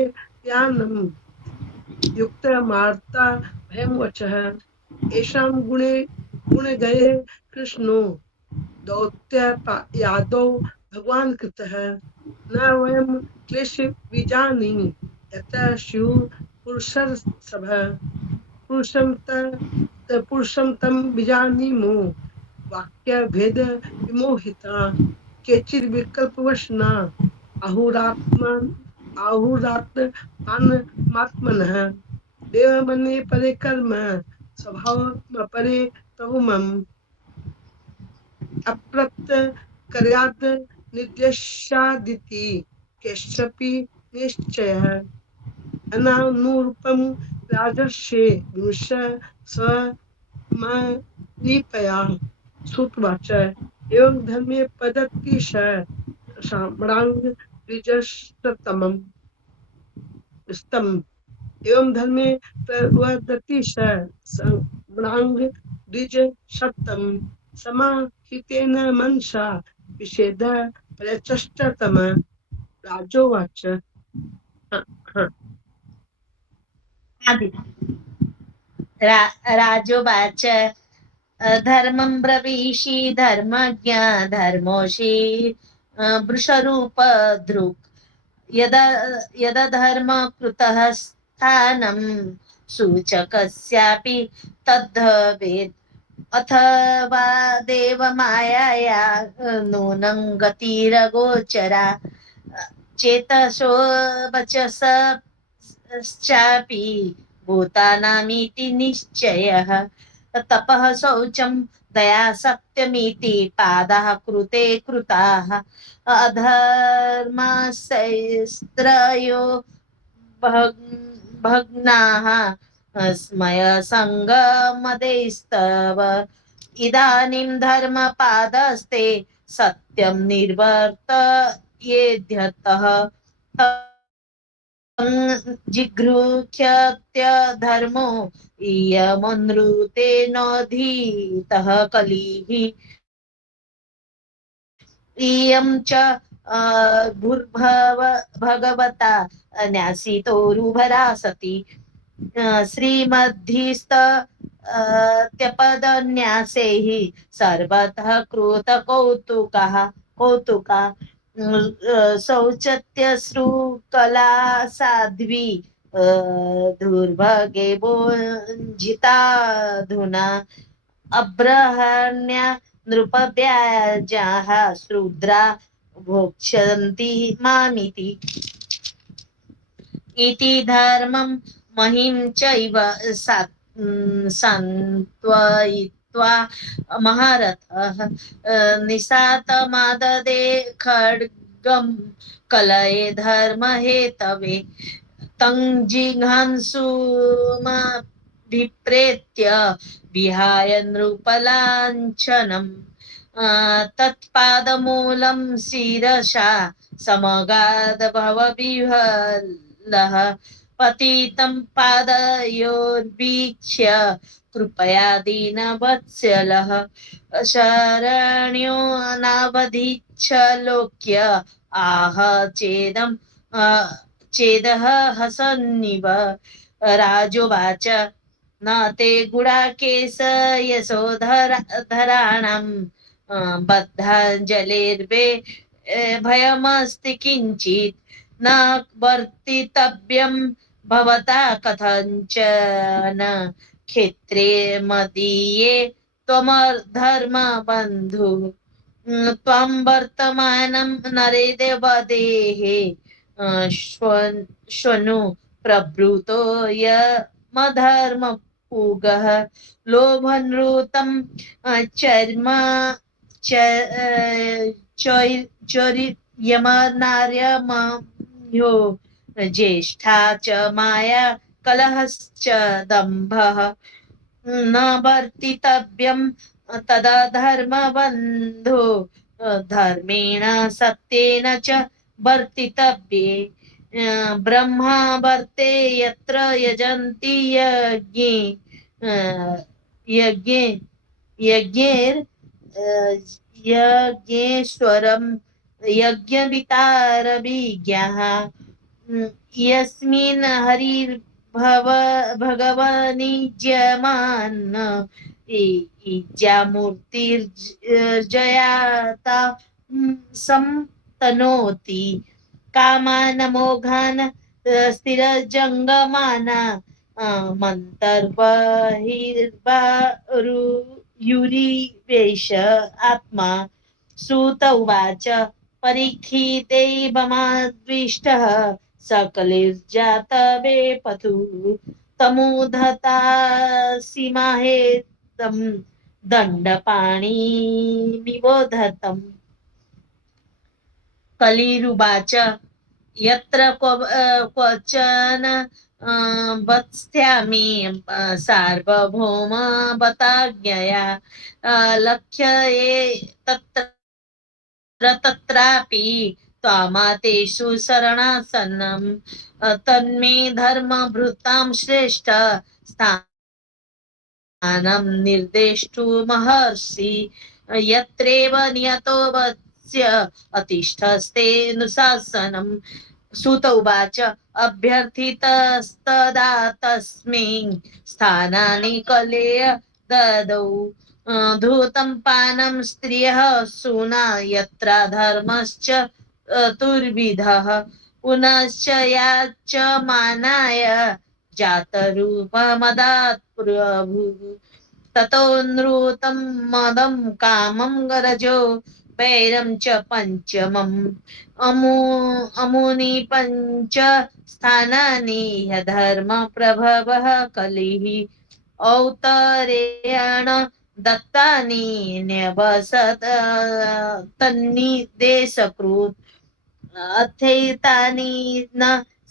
यानम् युक्त मार्ता भयं वचः येषां गुणे गए कृष्णो दौत्य यादव भगवान कृतः न वयं क्लेश बीजानि यतः स्युः पुरुषर्षभः पुरुषं पुरुषं तं विजानीमो वाक्य भेद विमोहिता केचिद्विकल्पवशना आहुरात्मानमात्मनः देवमन्ये परे कर्म स्वभाव परे तवुमम् अप्रप्त कर्यात् निर्देशादिति केशपि निश्चयः अनानुरूपं राजर्षे विमृश स्वमनीपया श्रुतवाच एवं धर्मे पदतिश शामरांग द्विजशतमम् स्तम एवं धर्मे प्रवदतिश शामरांग द्विजशतम् समाहितेन मनसा विषेद प्रचष्टतम राजोवाच राजोवाच धर्मं ब्रवीषि धर्मज्ञ धर्मोषि वृषरूपधृक् यदधर्म कृतः स्थानं सूचकस्यापि तद्धवेत् अथवा देवमायया नूनं गतिरगोचरा चेतसो वचसश्चापि भूतानामिति निश्चयः तपः शौचं दया सत्यमिति पादाः कृते कृताः अधर्मास्त्रयो भग्नाः स्मयसङ्गमदैस्तव इदानीं धर्मपादस्ते सत्यं निर्वर्तयेद्यतः जिघृक्षत्य धर्मो इयमनृतेनोधीतः कलिः इयं च भगवता न्यासितोरुभरा सती श्रीमद्धिस्त त्यपदन्यासैः सर्वतः कृतकौतुका शौचत्यश्रुकला साध्वी दुर्भगे भोजिताधुना अब्रहण्या नृपव्याजाः शूद्रा भोक्ष्यन्ति मामिति इति धर्मं महिं चैव सान्त्वयित्वा महारथः निशातमाददे खड्गं कलये धर्महेतवे तं जिघांसुमभिप्रेत्य विहाय नृपलाञ्छनम् तत्पादमूलं शिरसा समगाद भवविह्वलः पतितं पादयोर्वीक्ष्य कृपया दीनवत्सलः शरण्यो नावधीच्छ लोक्य आह चेदः हसन्निव राजोवाच न ते गुडाकेश यशोधराणां बद्धाञ्जलिर्वे भयमस्ति किञ्चित् न वर्तितव्यं भवता कथञ्चन क्षेत्रे मदीये त्वमधर्मबन्धु त्वं वर्तमानं नरेदेवदेः श्वनु प्रभृतो यमधर्मपूगः लोभनृतं चर्म चोर्यमनार्यमयो ज्येष्ठा च माया कलहश्च दम्भः न वर्तितव्यं तदधर्मबन्धो धर्मेण सत्येन च वर्तितव्ये ब्रह्मा वर्ते यत्र यजन्ति यज्ञेश्वरं यज्ञवितारभिज्ञः यस्मिन् हरिर्भगवनिज्यमान इज्यामूर्तिर्जयाता संतनोति कामान मोघान स्थिरजंगमाना मन्तर्बहिर्वारुयुरिवेश आत्मा श्रुत उवाच परीक्षितैवमाद्विष्टः सकलिर्जात वेपथु तमुधता सीमाहेतं दण्डपाणिनिबोधतम् कलिरुवाच यत्र क्वचन वत्स्यामि सार्वभौम बताज्ञया लक्ष्ये तत्रापि त्वामातेषु शरणासन्नं तन्मे धर्मभृतां श्रेष्ठ स्थानं निर्देष्टुमहर्षि यत्रेव नियतो वत्स्य अतिष्ठस्तेऽनुशासनम् सुत उवाच अभ्यर्थितस्तदा तस्मिन् स्थानानि कलेय ददौ धूतं पानं स्त्रियः सूना यत्र धर्मश्च तुर्विधः पुनश्च याच्यमानाय जातरूपमदात् प्रभुः ततो नृतं मदं कामं गरजो वैरं च पञ्चमम् अमुनि पञ्च स्थानानि ह्यधर्म प्रभवः कलिः औतरेण दत्तानि न्यवसत् तन्निदेशकृत् अथैतानि न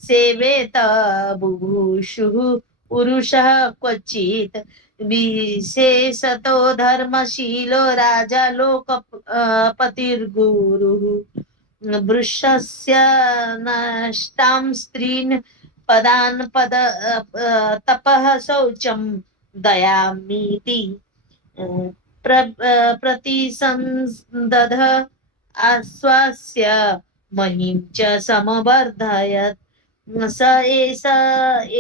सेवेत बुभुषुः पुरुषः क्वचित् विशेषतो धर्मशीलो राजा लोकपतिर्गुरुः वृषस्य नष्टां स्त्रीन् पदान् तपः शौचं दयामीति प्रतिसंदध आश्वास्य महिं च समवर्धयत् स एष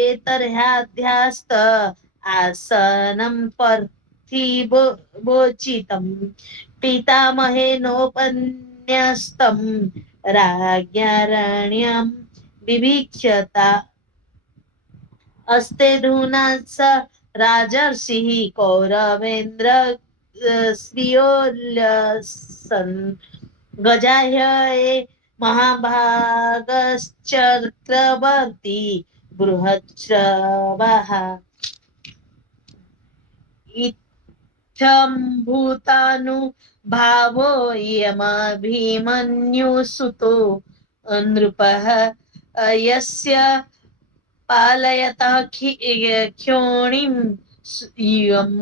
एतर्ह्याध्यास्त आसनं पार्थिवोचितं पितामहेनोपन्यस्तं राज्ञारण्यं विवीक्ष्यता अस्तेऽधुना स राजर्षिः कौरवेन्द्र श्रियोल्लसन् गजाह्ये महाभागश्चक्रवर्ती बृहच्छ्रवः इत्थं भूतानुभावो यमभिमन्युसुतो नृपः यस्य पालयतः क्षोणीं इयं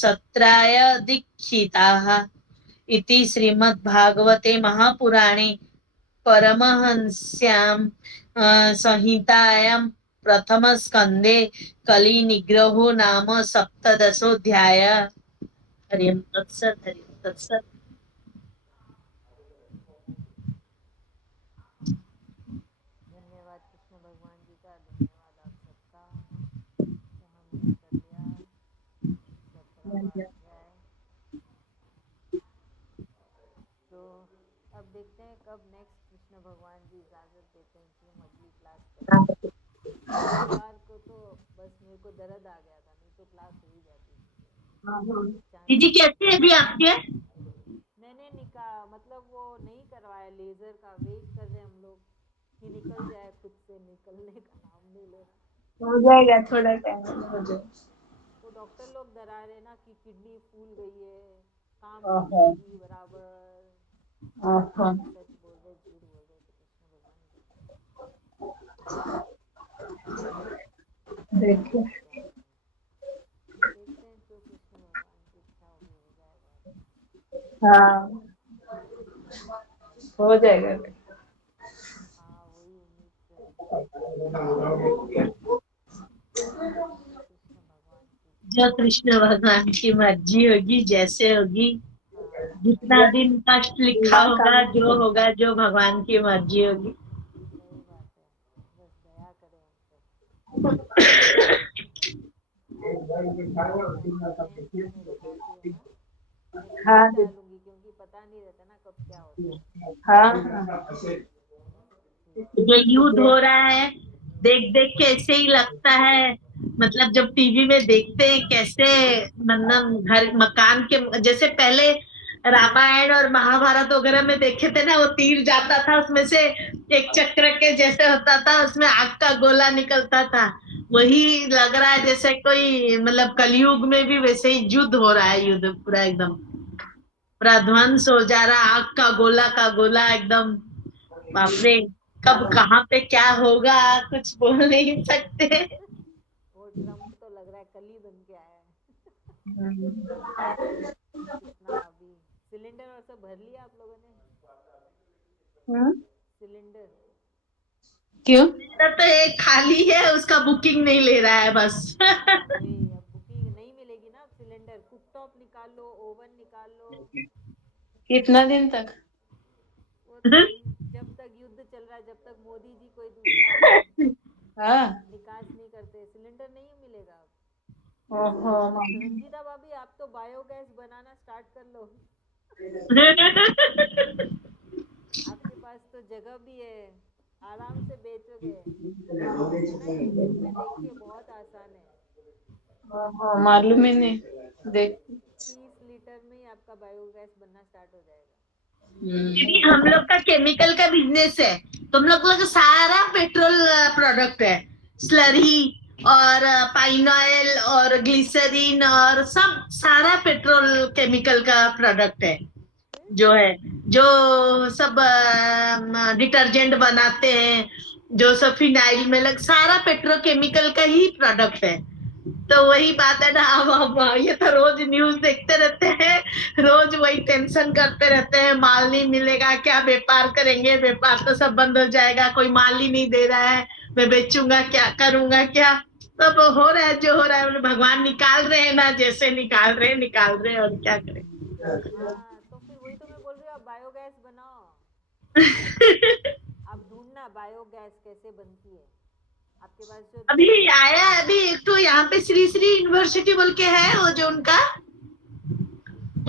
सत्राय दीक्षिताः इति श्रीमद्भागवते महापुराणे परमहंस्यां संहितायां प्रथमस्कन्धे कलिनिग्रहो नाम सप्तदशोऽध्याय। हरि ओं तत्सत् हरि ओं तत्सत्। धन्यवाद कृष्ण भगवान जी का, धन्यवाद आप सबका। तो हमने कर लिया 17वां अध्याय। तो अब देखते हैं कब नेक्स्ट कृष्ण भगवान जी इजाजत देते हैं कि हम अगली क्लास करें। इस बार को तो बस मेरे को दर्द आ गया था, नहीं तो क्लास हो ही जाती थी। दीदी कैसे है अभी आपके? मैंने मतलब वो नहीं करवाया लेजर का, वेट कर रहे हम लोग कि निकल जाए, खुद से निकलने का नाम नहीं ले। हो जाएगा, थोड़ा टाइम हो जाएगा। तो डॉक्टर लोग डरा रहे ना कि किडनी फूल गई है, काम ओहो। नहीं करेगी बराबर। ओहो। सच बोल रहे झूठ बोल रहे तो कृष्ण भगवान देखिए देखते हैं जो कृष्ण भगवान की इच्छा होगी हो जाएगा। हाँ हो जाएगा। हाँ वही उम्मीद से जो कृष्ण भगवान की मर्जी होगी, जैसे होगी, जितना दिन कष्ट लिखा होगा, जो होगा, जो भगवान की मर्जी होगी। सही बात है, बस दया करें हम सब। हाँ डालूंगी क्योंकि पता नहीं रहता ना कब क्या होता है। हाँ जो युद्ध हो रहा है, देख देख के ऐसे ही लगता है मतलब जब टीवी में देखते हैं कैसे, मतलब घर मकान के जैसे पहले रामायण और महाभारत वगैरह में देखे थे ना, वो तीर जाता था उसमें से एक चक्र के जैसे होता था, उसमें आग का गोला निकलता था। वही लग रहा है जैसे कोई मतलब कलयुग में भी वैसे ही युद्ध हो रहा है, युद्ध पूरा एकदम पूरा ध्वंस हो जा रहा, आग का गोला एकदम। बाप रे, कब कहाँ पे क्या होगा कुछ बोल नहीं सकते। वो ट्रम्प तो लग रहा है कल ही बन के आया है। कितना अभी सिलेंडर और सब भर लिया आप लोगों ने? सिलेंडर क्यों? तो एक खाली है, उसका बुकिंग नहीं ले रहा है बस। वही, अब बुकिंग नहीं मिलेगी ना अब सिलेंडर। कुकटॉप निकाल लो, ओवन निकाल लो। कितना दिन तक? वो तो जब तक युद्ध चल रहा है, जब तक मोदी जी कोई दूसरा हाँ। निकास नहीं करते, सिलेंडर नहीं मिलेगा। ओहो। रंजीता भाभी, आप तो बायोगैस बनाना स्टार्ट कर लो। आपके पास तो जगह भी है, आराम से बेचोगे। यूट्यूब में देखिए, बहुत आसान है। मालूम ही नहीं। देख 30 लीटर में ही आपका बायोगैस बनना स्टार्ट हो जाएगा। दीदी हम लोग का केमिकल का बिजनेस है, तो हम लोग का सारा पेट्रोल प्रोडक्ट है, स्लरी और पाइन ऑयल और ग्लिसरीन और सब सारा पेट्रोल केमिकल का प्रोडक्ट है। जो है जो सब डिटर्जेंट बनाते हैं, जो सब फिनाइल में लग, सारा पेट्रोकेमिकल का ही प्रोडक्ट है। तो वही बात है ना, हम ये तो रोज न्यूज देखते रहते हैं, रोज वही टेंशन करते रहते हैं, माल नहीं मिलेगा, क्या व्यापार करेंगे, व्यापार तो सब बंद हो जाएगा, कोई माल ही नहीं दे रहा है, मैं बेचूंगा क्या, करूंगा क्या। तो हो रहा है जो हो रहा है, भगवान निकाल रहे हैं ना, जैसे निकाल रहे हैं और क्या करें। हाँ, तो फिर वही तो मैं बोल रही हूँ, आप बायोगैस बनाओ। आप ढूंढना बायोगैस कैसे बनती है आपके पास जो। अभी आया, अभी एक तो यहाँ पे श्री श्री यूनिवर्सिटी बोल के है, वो जो उनका,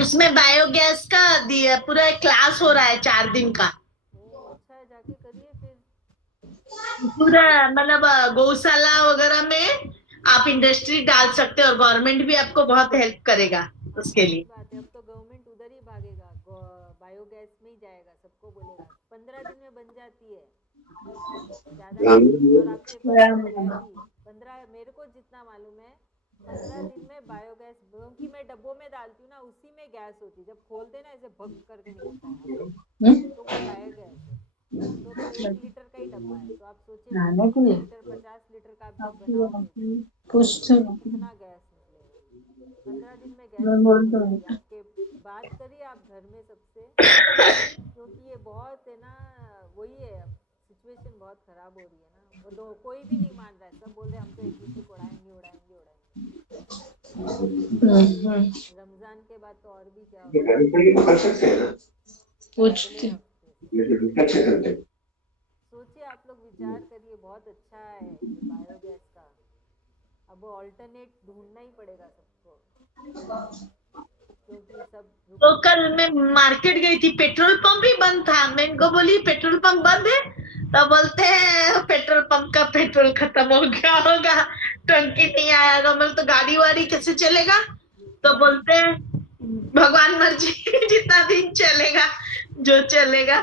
उसमें बायोगैस का दिया पूरा एक क्लास हो रहा है 4 दिन का। अच्छा है, जाके करिए फिर। पूरा मतलब गौशाला वगैरह में आप इंडस्ट्री डाल सकते हो, और गवर्नमेंट भी आपको बहुत हेल्प करेगा उसके लिए। बात है, अब तो गवर्नमेंट उधर ही भागेगा, बायोगैस में ही जाएगा, सबको बोलेगा 15 दिन में बन जाती है, ज्यादा नहीं। और आपके पास तो है भी 15, मेरे को जितना मालूम है 15 दिन में बायोगैस, क्योंकि मैं डब्बों में डालती हूँ ना, उसी में गैस होती है, जब खोलते ना ऐसे भग करके निकलता है, तो वो बायोगैस है। तो 1 लीटर का ही डब्बा है, तो आप सोचिए 30 लीटर 50 लीटर का आप जब बनाओगे तो कितना गैस निकलेगा। 15 दिन में गैस निकलेगी आपके। बात करिए आप घर में सबसे, क्योंकि ये बहुत है ना, वही है, सिचुएशन बहुत खराब हो रही है ना। वो तो कोई भी नहीं मान रहा है, सब बोल रहे हैं हम तो एक दूसरे को उड़ाएंगे उड़ाएंगे उड़ाएंगे। रमजान के बाद तो और भी क्या होगा। सोचिए, आप लोग विचार करिए, बहुत अच्छा है ये बायोगैस का। अब ऑल्टरनेट ढूंढना ही पड़ेगा सबको, क्योंकि सब तो कल मैं मार्केट गई थी, पेट्रोल पंप भी बंद था, मैं इनको बोली पेट्रोल पंप बंद है, तो बोलते हैं पेट्रोल पंप का पेट्रोल खत्म हो गया होगा, टंकी नहीं आएगा। मतलब तो गाड़ी वाड़ी कैसे चलेगा, तो बोलते हैं भगवान मर्जी, जितना दिन चलेगा जो चलेगा।